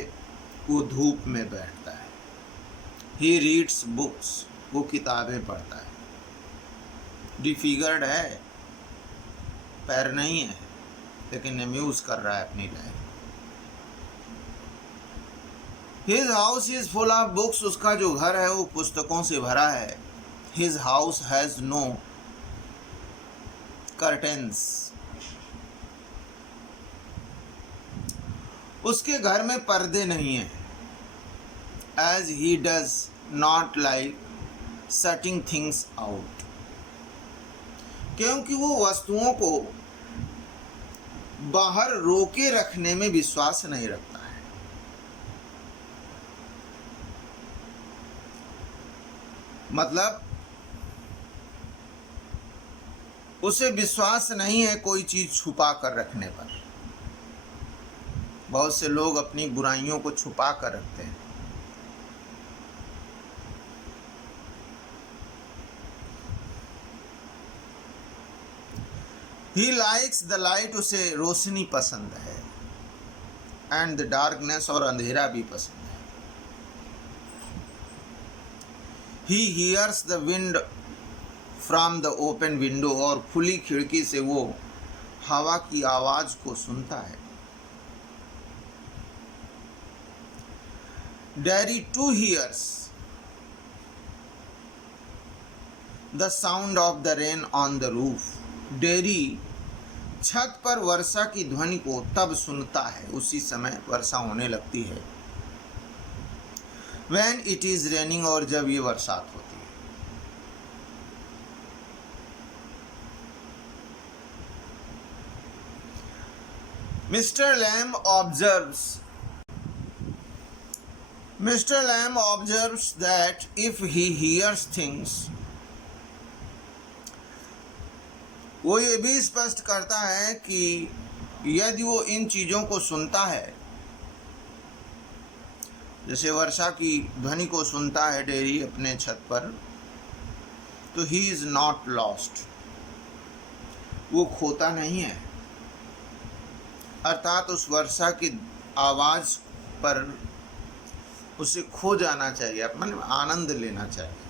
वो धूप में बैठता है। ही रीड्स बुक्स, वो किताबें पढ़ता है। डिफिगर्ड है, पैर नहीं है, लेकिन अम्यूज कर रहा है अपनी life. His house is full of books, उसका जो घर है वो पुस्तकों से भरा है। His house has no curtains, उसके घर में पर्दे नहीं हैं। As he does not like setting things out, क्योंकि वो वस्तुओं को बाहर रोके रखने में विश्वास नहीं रखता है। मतलब उसे विश्वास नहीं है कोई चीज छुपा कर रखने पर। बहुत से लोग अपनी बुराइयों को छुपा कर रखते हैं। He likes the light, उसे रोशनी पसंद है। एंड द डार्कनेस, और अंधेरा भी पसंद है। He hears the wind from the open window, और खुली खिड़की से वो हवा की आवाज को सुनता है। Derry too hears the sound of the rain on the roof. Dairy छत पर वर्षा की ध्वनि को तब सुनता है, उसी समय वर्षा होने लगती है। When it is raining, और जब ये बरसात होती है। Mr. Lamb observes that if he hears things, वो ये भी स्पष्ट करता है कि यदि वो इन चीज़ों को सुनता है, जैसे वर्षा की ध्वनि को सुनता है डेरी अपने छत पर, तो ही इज नॉट लॉस्ट, वो खोता नहीं है। अर्थात उस वर्षा की आवाज पर उसे खो जाना चाहिए, अपना आनंद लेना चाहिए।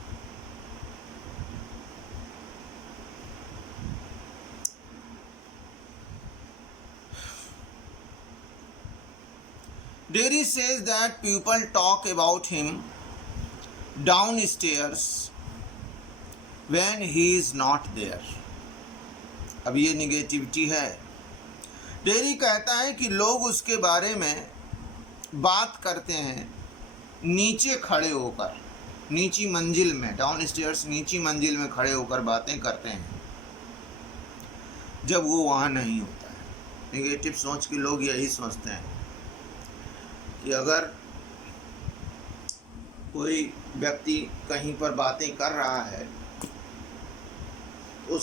Derry says that people talk about him downstairs when he is not there. अब ये निगेटिविटी है। डेरी कहता है कि लोग उसके बारे में बात करते हैं नीचे खड़े होकर, नीची मंजिल में, डाउन स्टेयर्स, नीची मंजिल में खड़े होकर बातें करते हैं जब वो वहाँ नहीं होता है। नेगेटिव सोच के लोग यही सोचते हैं कि अगर कोई व्यक्ति कहीं पर बातें कर रहा है तो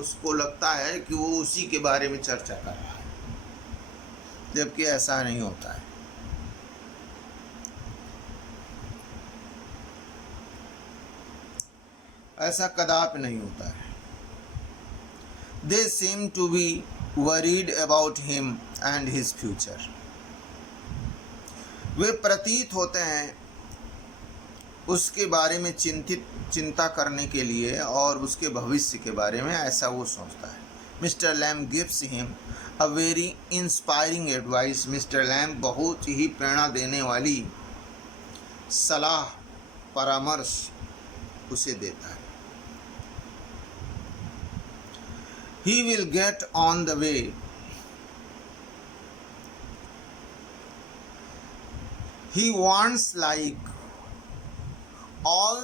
उसको लगता है कि वो उसी के बारे में चर्चा कर रहा है, जबकि ऐसा नहीं होता है। ऐसा कदापि नहीं होता है। They seem to be worried about him and his future. वे प्रतीत होते हैं उसके बारे में चिंता करने के लिए और उसके भविष्य के बारे में, ऐसा वो सोचता है। Mister Lamb gives him a very inspiring advice. Mister Lamb बहुत ही प्रेरणा देने वाली सलाह, परामर्श उसे देता है। He will get on the way. He wants like all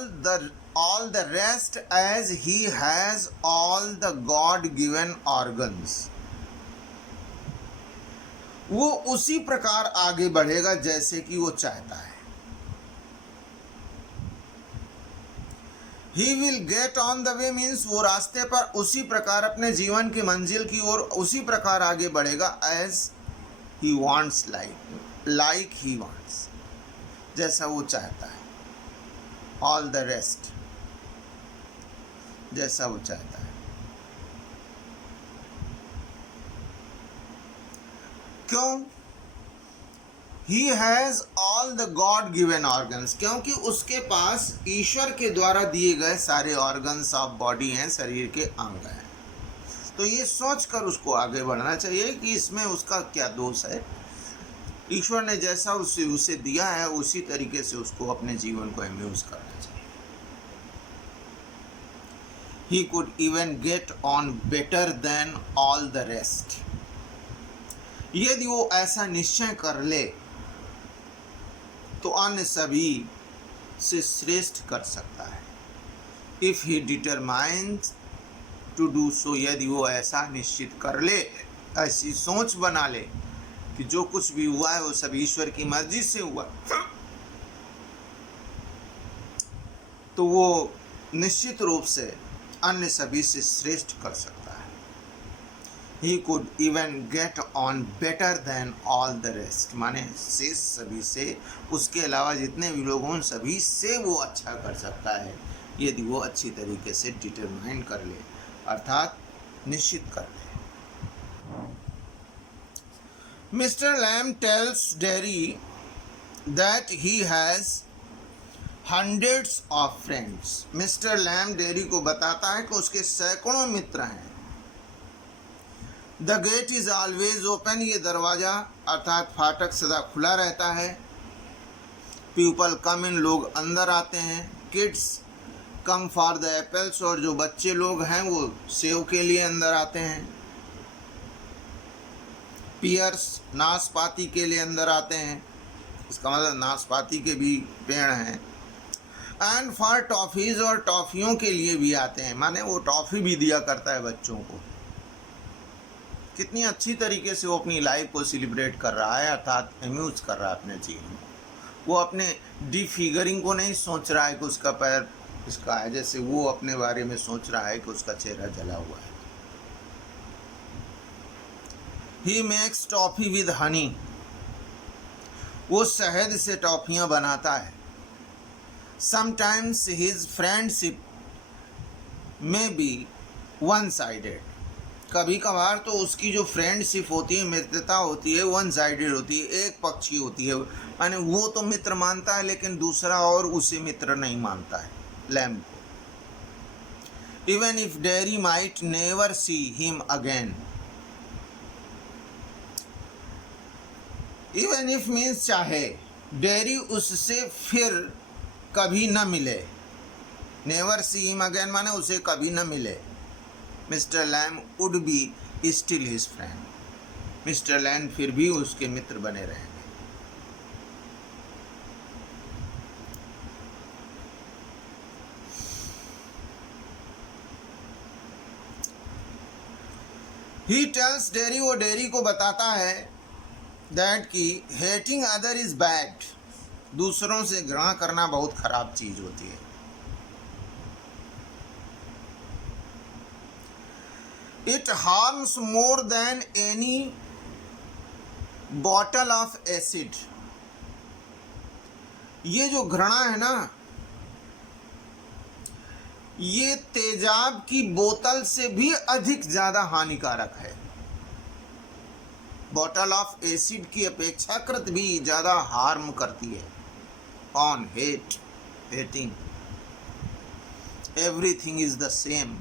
the rest, as he has all the God-given organs. वो उसी प्रकार आगे बढ़ेगा जैसे कि वो चाहता है। He will get on the way means वो रास्ते पर उसी प्रकार अपने जीवन की मंजिल की ओर उसी प्रकार आगे बढ़ेगा, as he wants, like he wants, जैसा वो चाहता है। all the rest, जैसा वो चाहता है। क्यों? He has all the God given organs, क्योंकि उसके पास ईश्वर के द्वारा दिए गए सारे ऑर्गन्स ऑफ बॉडी हैं, शरीर के अंग हैं। तो ये सोचकर उसको आगे बढ़ना चाहिए कि इसमें उसका क्या दोष है। ईश्वर ने जैसा उसे दिया है उसी तरीके से उसको अपने जीवन को अम्यूज करना चाहिए। He could even get on better than all the rest. यदि वो ऐसा निश्चय कर ले तो अन्य सभी से श्रेष्ठ कर सकता है। If he determines to do so, यदि वो ऐसा निश्चित कर ले, ऐसी सोच बना ले कि जो कुछ भी हुआ है वो सब ईश्वर की मर्जी से हुआ, तो वो निश्चित रूप से अन्य सभी से श्रेष्ठ कर सकता है। He could even get on better than all the rest, माने शेष सभी से, उसके अलावा जितने भी लोग हों सभी से वो अच्छा कर सकता है यदि वो अच्छी तरीके से डिटरमाइन कर ले, अर्थात निश्चित कर ले। Mister Lamb tells Derry that he has hundreds of friends. Mister Lamb Derry को बताता है कि उसके सैकड़ों मित्र हैं। The gate is always open, ये दरवाज़ा अर्थात फाटक सदा खुला रहता है। People come in, लोग अंदर आते हैं। Kids come for the apples, और जो बच्चे लोग हैं वो सेव के लिए अंदर आते हैं। Pears, नाशपाती के लिए अंदर आते हैं, इसका मतलब नाशपाती के भी पेड़ हैं। And for toffees, और टॉफ़ियों के लिए भी आते हैं, माने वो टॉफ़ी भी दिया करता है बच्चों को। कितनी अच्छी तरीके से वो अपनी लाइफ को सेलिब्रेट कर रहा है, अर्थात अम्यूज कर रहा है अपने जीवन को। वो अपने डिफिगरिंग को नहीं सोच रहा है कि उसका पैर इसका है, जैसे वो अपने बारे में सोच रहा है कि उसका चेहरा जला हुआ है। He makes toffee with Honey, वो शहद से टॉफ़ियाँ बनाता है। समटाइम्स हिज फ्रेंडशिप में बी वन साइडेड, कभी कभार तो उसकी जो फ्रेंडशिप होती है, मित्रता होती है, वन साइडेड होती है, एक पक्षी होती है, माने वो तो मित्र मानता है लेकिन दूसरा और उसे मित्र नहीं मानता है लैम को। Even if dairy might never see him again, even if means चाहे डेरी उससे फिर कभी न मिले, नेवर सी हिम अगेन माने उसे कभी न मिले, Mister Lamb would be still his friend, Mister Lamb फिर भी उसके मित्र बने रहेंगे। ही टेल्स डेरी, वो डेरी को बताता है दैट कि हेटिंग अदर इज बैड, दूसरों से घृणा करना बहुत खराब चीज होती है। It harms more than any bottle of acid, ये जो घृणा है ना, ये तेजाब की बोतल से भी अधिक ज्यादा हानिकारक है। बॉटल ऑफ एसिड की अपेक्षाकृत भी ज्यादा हार्म करती है। On hating everything is the same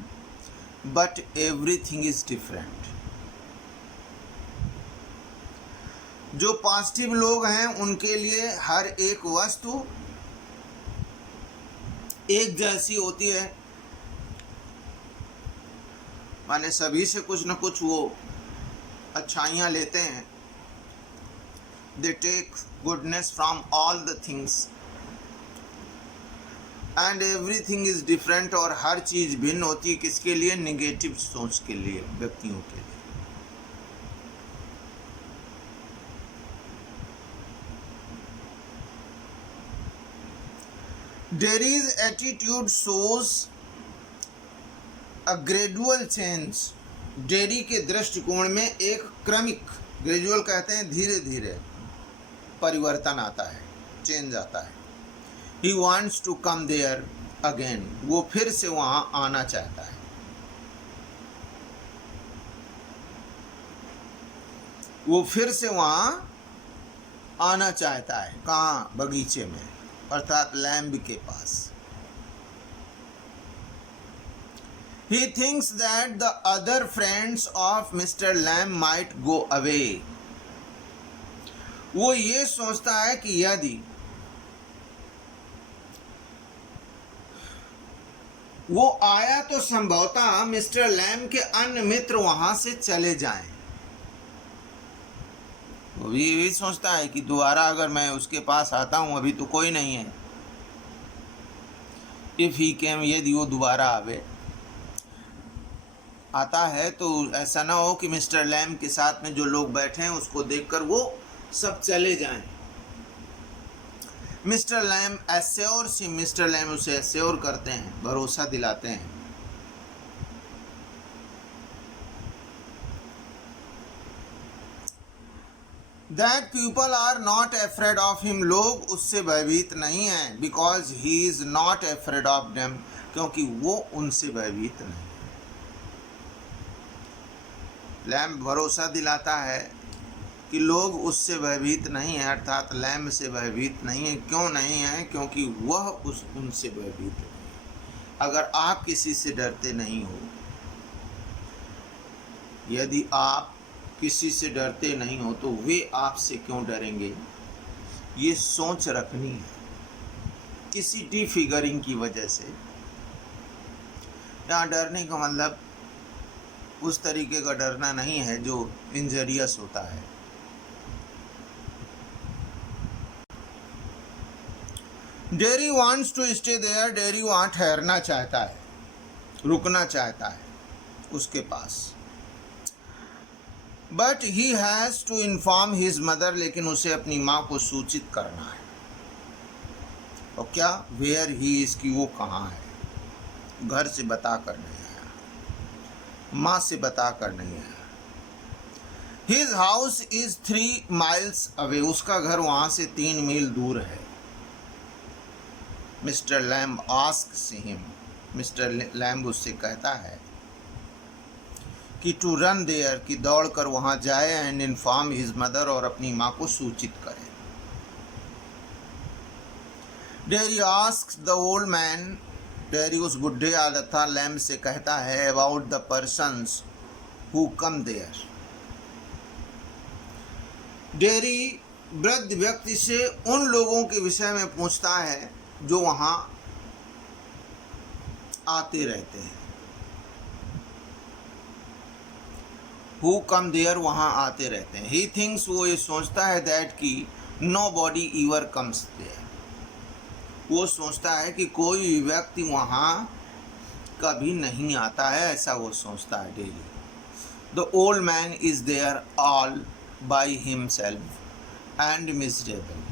but everything is different. जो पॉजिटिव लोग हैं उनके लिए हर एक वस्तु एक जैसी होती है, माने सभी से कुछ न कुछ वो अच्छाइयाँ लेते हैं। They take goodness from all the things and everything is different, और हर चीज़ भिन्न होती है। किसके लिए? निगेटिव सोच के लिए, व्यक्तियों के लिए। Dairies attitude shows a gradual change, dairy के दृष्टिकोण में एक क्रमिक, ग्रेजुअल कहते हैं धीरे धीरे परिवर्तन आता है, चेंज आता है। He wants to come there again, वो फिर से वहां आना चाहता है। वो फिर से वहां आना चाहता है। कहाँ? बगीचे में, अर्थात लैम्ब के पास। He thinks that the other friends of Mr. Lamb might go away. वो ये सोचता है कि यदि वो आया तो संभवतः मिस्टर लैम के अन्य मित्र वहां से चले जाएं। वो भी यही सोचता है कि दोबारा अगर मैं उसके पास आता हूं, अभी तो कोई नहीं है। इफ ही केम, यदि वो दोबारा आता है तो ऐसा ना हो कि मिस्टर लैम के साथ में जो लोग बैठे हैं उसको देखकर वो सब चले जाएं। Mister Lamb assures him, mister Lamb उसे एश्योर करते हैं, भरोसा दिलाते हैं। That people are not afraid of him, लोग उससे भयभीत नहीं हैं। Because he is not afraid of them, क्योंकि वो उनसे भयभीत नहीं। लैम भरोसा दिलाता है कि लोग उससे भयभीत नहीं है, अर्थात लैम से भयभीत नहीं है। क्यों नहीं है? क्योंकि वह उनसे भयभीत है। अगर आप किसी से डरते नहीं हो, यदि आप किसी से डरते नहीं हो तो वे आपसे क्यों डरेंगे? ये सोच रखनी है किसी डिफिगरिंग की वजह से। यहाँ डरने का मतलब उस तरीके का डरना नहीं है जो इंजरियस होता है। Derry wants to stay there, Derry वहां ठहरना चाहता है, रुकना चाहता है उसके पास। But he has to inform his mother, लेकिन उसे अपनी माँ को सूचित करना है। और क्या? वेयर ही इज, की वो कहाँ है। घर से बता कर नहीं आया, माँ से बता कर नहीं आया। His house is 3 miles away, उसका घर वहां से 3 मील दूर है। Mr lamb asks him, mister lamb उससे कहता है कि टू रन देयर, कि दौड़ कर वहां जाए, एंड इन्फॉर्म हिज मदर, और अपनी माँ को सूचित करे। Derry asks the old man, Derry उस बुढ़े अर्थात लैम्ब से कहता है about the persons who come there. Derry वृद्ध व्यक्ति से उन लोगों के विषय में पूछता है जो वहां आते रहते हैं। हु कम देयर वहाँ आते रहते हैं। ही थिंक्स वो ये सोचता है दैट कि nobody ever comes there, वो सोचता है कि कोई व्यक्ति वहाँ कभी नहीं आता है, ऐसा वो सोचता है daily. The old man is there all by himself and miserable.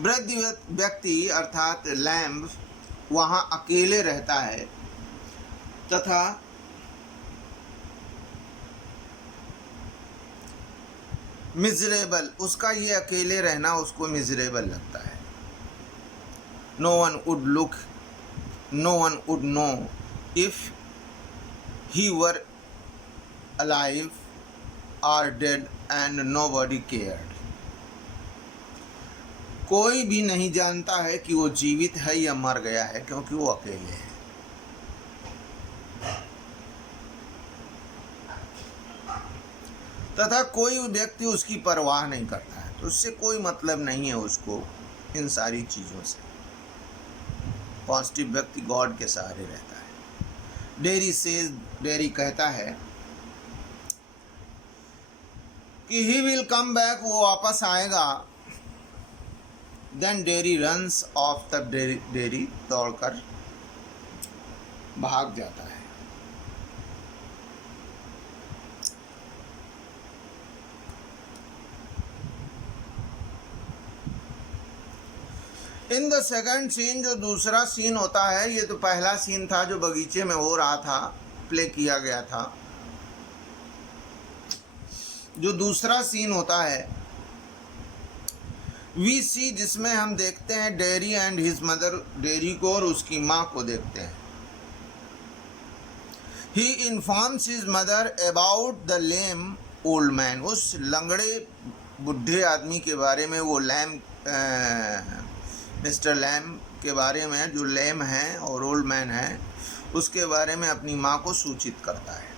वृद्ध व्यक्ति अर्थात लैम्ब वहाँ अकेले रहता है तथा मिजरेबल, उसका ये अकेले रहना उसको मिजरेबल लगता है। No one would look, no one would know if he were alive or dead and nobody cared. कोई भी नहीं जानता है कि वो जीवित है या मर गया है, क्योंकि वो अकेले है। तथा कोई व्यक्ति उसकी परवाह नहीं करता है, तो उससे कोई मतलब नहीं है उसको इन सारी चीज़ों से। पॉजिटिव व्यक्ति गॉड के सहारे रहता है। डेरी कहता है कि ही विल कम बैक, वो वापस आएगा। देन डेरी रन्स ऑफ, तब डेरी दौड़कर भाग जाता है। इन द सेकंड सीन, जो दूसरा सीन होता है, ये तो पहला सीन था जो बगीचे में हो रहा था, प्ले किया गया था। जो दूसरा सीन होता है वी सी, जिसमें हम देखते हैं dairy and his mother, dairy को और उसकी माँ को देखते हैं। He informs his mother about the lame old man, उस लंगड़े बुढ़े आदमी के बारे में, वो मिस्टर लैम के बारे में, जो लेम है और ओल्ड मैन है, उसके बारे में अपनी माँ को सूचित करता है।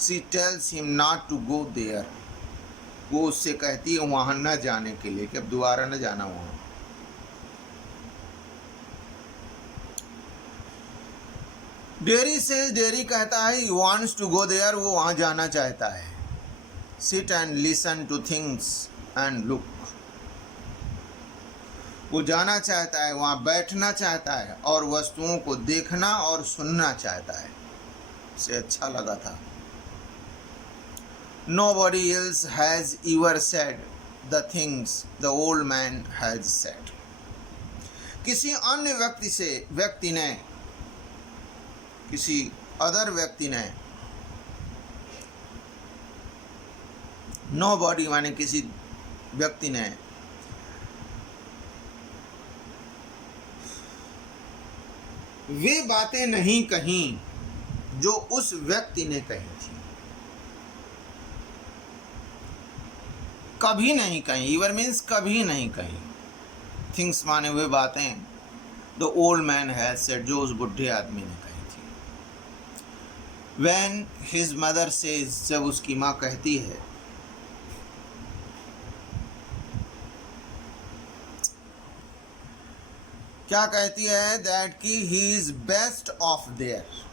She tells him not to go there, वो उससे कहती है वहाँ न जाने के लिए, कि अब दोबारा न जाना वहाँ। डेरी कहता है he wants to go there, वो वहाँ जाना चाहता है। Sit and listen to things and look, वो जाना चाहता है, वहाँ बैठना चाहता है और वस्तुओं को देखना और सुनना चाहता है। उसे अच्छा लगा था। Nobody else has ever said the things the old man has said. किसी अन्य व्यक्ति ने किसी अदर व्यक्ति ने, nobody माने किसी व्यक्ति ने वे बातें नहीं कहीं जो उस व्यक्ति ने कही थी। कभी नहीं कहीं, ईवर मीन्स कभी नहीं कहीं। थिंग्स माने हुए बातें the old man has said, जो उस बुढ़े आदमी ने कही थी। व्हेन हिज मदर सेज, जब उसकी माँ कहती है, क्या कहती है, दैट की he is best of their.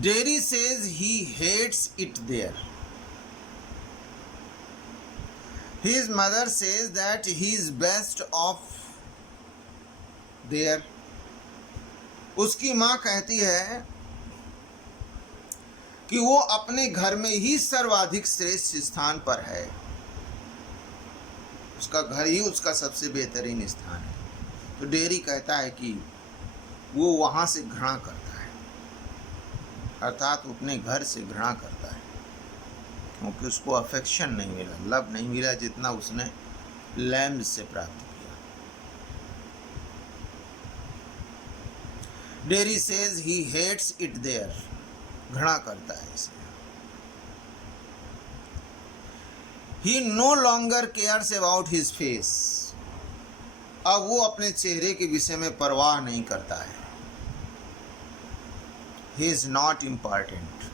Derry says he hates it there. His mother says that he is best off there. उसकी माँ कहती है कि वो अपने घर में ही सर्वाधिक श्रेष्ठ स्थान पर है, उसका घर ही उसका सबसे बेहतरीन स्थान है। तो डेरी कहता है कि वो वहाँ से घृणा करता है, अर्थात अपने घर से घृणा करता है, क्योंकि उसको अफेक्शन नहीं मिला, लव नहीं मिला जितना उसने लैम्ब से प्राप्त किया। Derry says he hates it there, घृणा करता है इसे। He no longer cares about his face, अब वो अपने चेहरे के विषय में परवाह नहीं करता है। He is not important.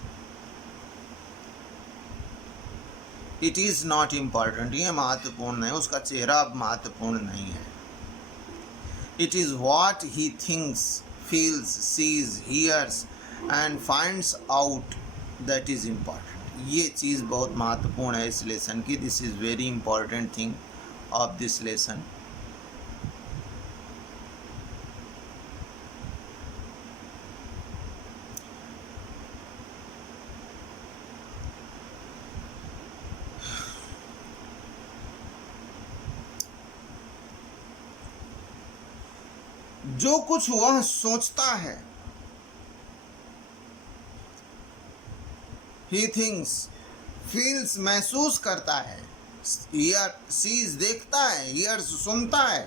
It is not important. ये महत्वपूर्ण है, उसका चेहरा अब महत्वपूर्ण नहीं है। It is what he thinks, feels, sees, hears and finds out that is important. ये चीज़ बहुत महत्वपूर्ण है इस लेसन की. This is very important thing of this lesson. जो कुछ वह सोचता है, he thinks, feels महसूस करता है, sees देखता है, hears सुनता है,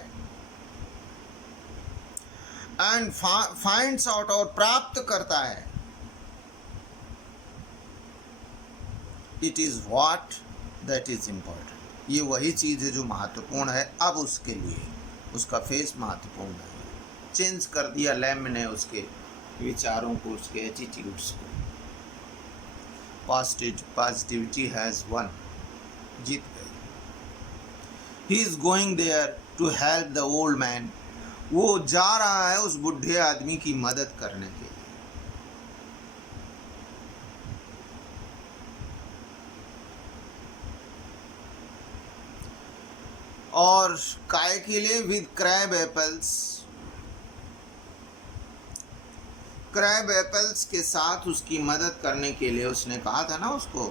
and finds out और प्राप्त करता है. It is what that is important. ये वही चीज़ है जो महत्वपूर्ण है. अब उसके लिए उसका फेस महत्वपूर्ण है. चेंज कर दिया लैम ने उसके विचारों को, उसके एटीट्यूड्स को. पॉजिटिविटी हैज़ वन, जीत गई. He is going there to help the old man. वो जा रहा है उस बुढ़े आदमी की मदद करने के लिए. और काय के लिए with crab apples. Crab apples के साथ उसकी मदद करने के लिए उसने कहा था ना उसको.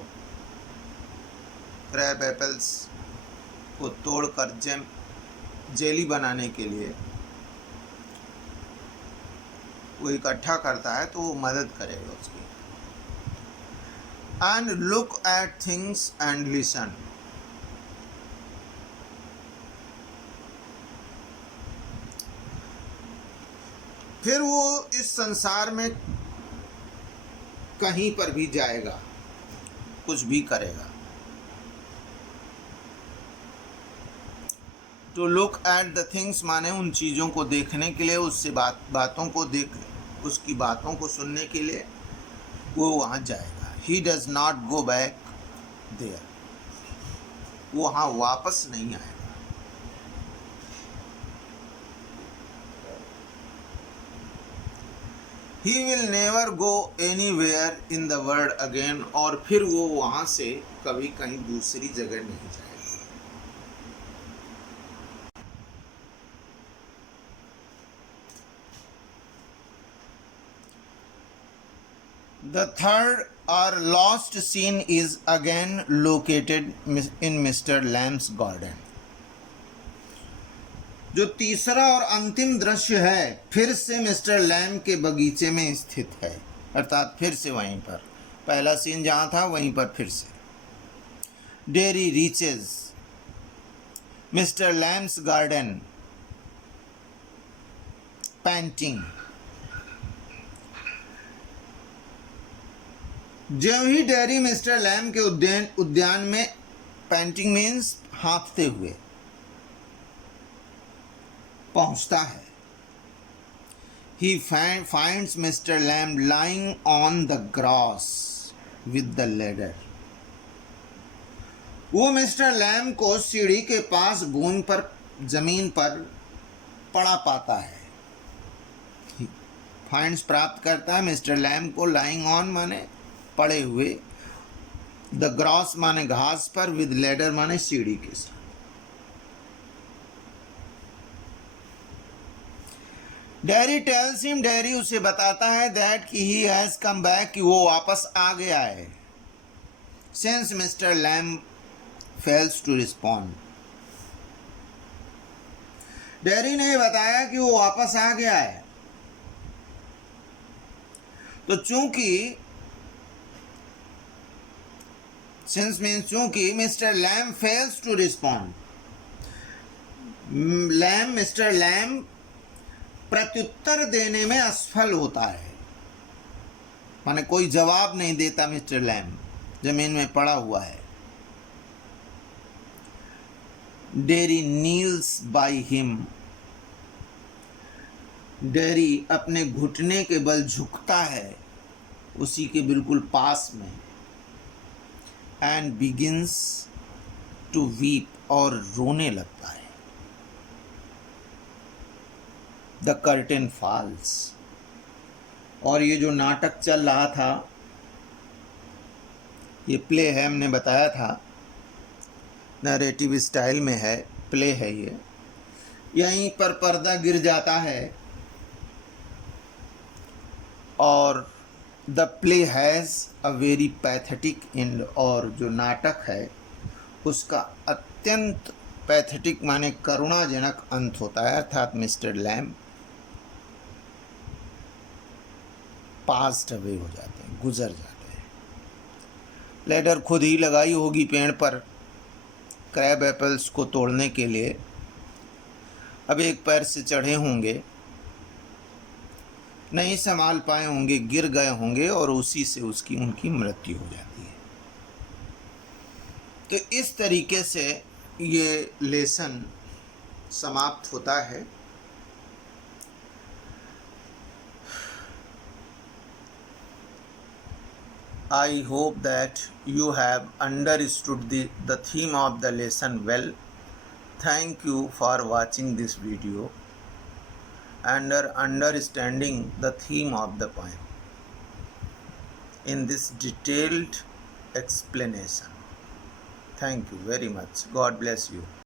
क्रैब एप्पल्स को तोड़कर जेली बनाने के लिए वो इकट्ठा करता है तो वो मदद करेगा उसकी. And look at things and listen. फिर वो इस संसार में कहीं पर भी जाएगा, कुछ भी करेगा. To look at the things माने उन चीज़ों को देखने के लिए, उससे बातों को उसकी बातों को सुनने के लिए वो वहाँ जाएगा. He does not go back there. वो वहाँ वापस नहीं आएगा. He will never go anywhere in the world again. और फिर वो वहाँ से कभी कहीं दूसरी जगह नहीं जाएगा. The third or lost scene is again located in Mr. Lamb's garden. जो तीसरा और अंतिम दृश्य है फिर से मिस्टर लैम के बगीचे में स्थित है. अर्थात फिर से वहीं पर पहला सीन जहाँ था वहीं पर फिर से. Derry reaches Mister Lamb's garden painting. जब ही डेरी मिस्टर लैम के उद्यान में पेंटिंग मीन्स हाँफते हुए पहुंचता है. He finds Mr. Lamb lying on the grass with the ladder. वो मिस्टर लैम को सीढ़ी के पास भूमि पर जमीन पर पड़ा पाता है. फाइंड्स प्राप्त करता है मिस्टर लैम को. लाइंग ऑन माने पड़े हुए, द ग्रास माने घास पर, विद लेडर माने सीढ़ी के साथ. डैरी टेल्स हिम, डैरी उसे बताता है दैट कि ही हैज कम बैक, कि वो वापस आ गया है. Since Mister Lamb fails to respond. Derry ने बताया कि वो वापस आ गया है. तो चूंकि सिंस मीन्स चूंकि Mister Lamb fails to respond. Mister Lamb प्रत्युत्तर देने में असफल होता है. माने कोई जवाब नहीं देता मिस्टर लैम, जमीन में पड़ा हुआ है. Dairy Niels by him. Dairy अपने घुटने के बल झुकता है उसी के बिल्कुल पास में. एंड बिगिंस टू वीप, और रोने लगता है. The curtain falls. और ये जो नाटक चल रहा था, ये प्ले है, हमने बताया था, नरेटिव स्टाइल में है, प्ले है ये। यहीं पर पर्दा गिर जाता है और the play has a very pathetic and. और जो नाटक है उसका अत्यंत पैथेटिक माने करुणाजनक अंत होता है, अर्थात मिस्टर लैम पास्ट अवे हो जाते हैं, गुजर जाते हैं। लैडर खुद ही लगाई होगी पेड़ पर क्रैब एप्पल्स को तोड़ने के लिए, अब एक पैर से चढ़े होंगे, नहीं संभाल पाए होंगे, गिर गए होंगे और उसी से उनकी मृत्यु हो जाती है। तो इस तरीके से ये लेसन समाप्त होता है। I hope that you have understood the theme of the lesson well. Thank you for watching this video and understanding the theme of the poem in this detailed explanation. Thank you very much. God bless you.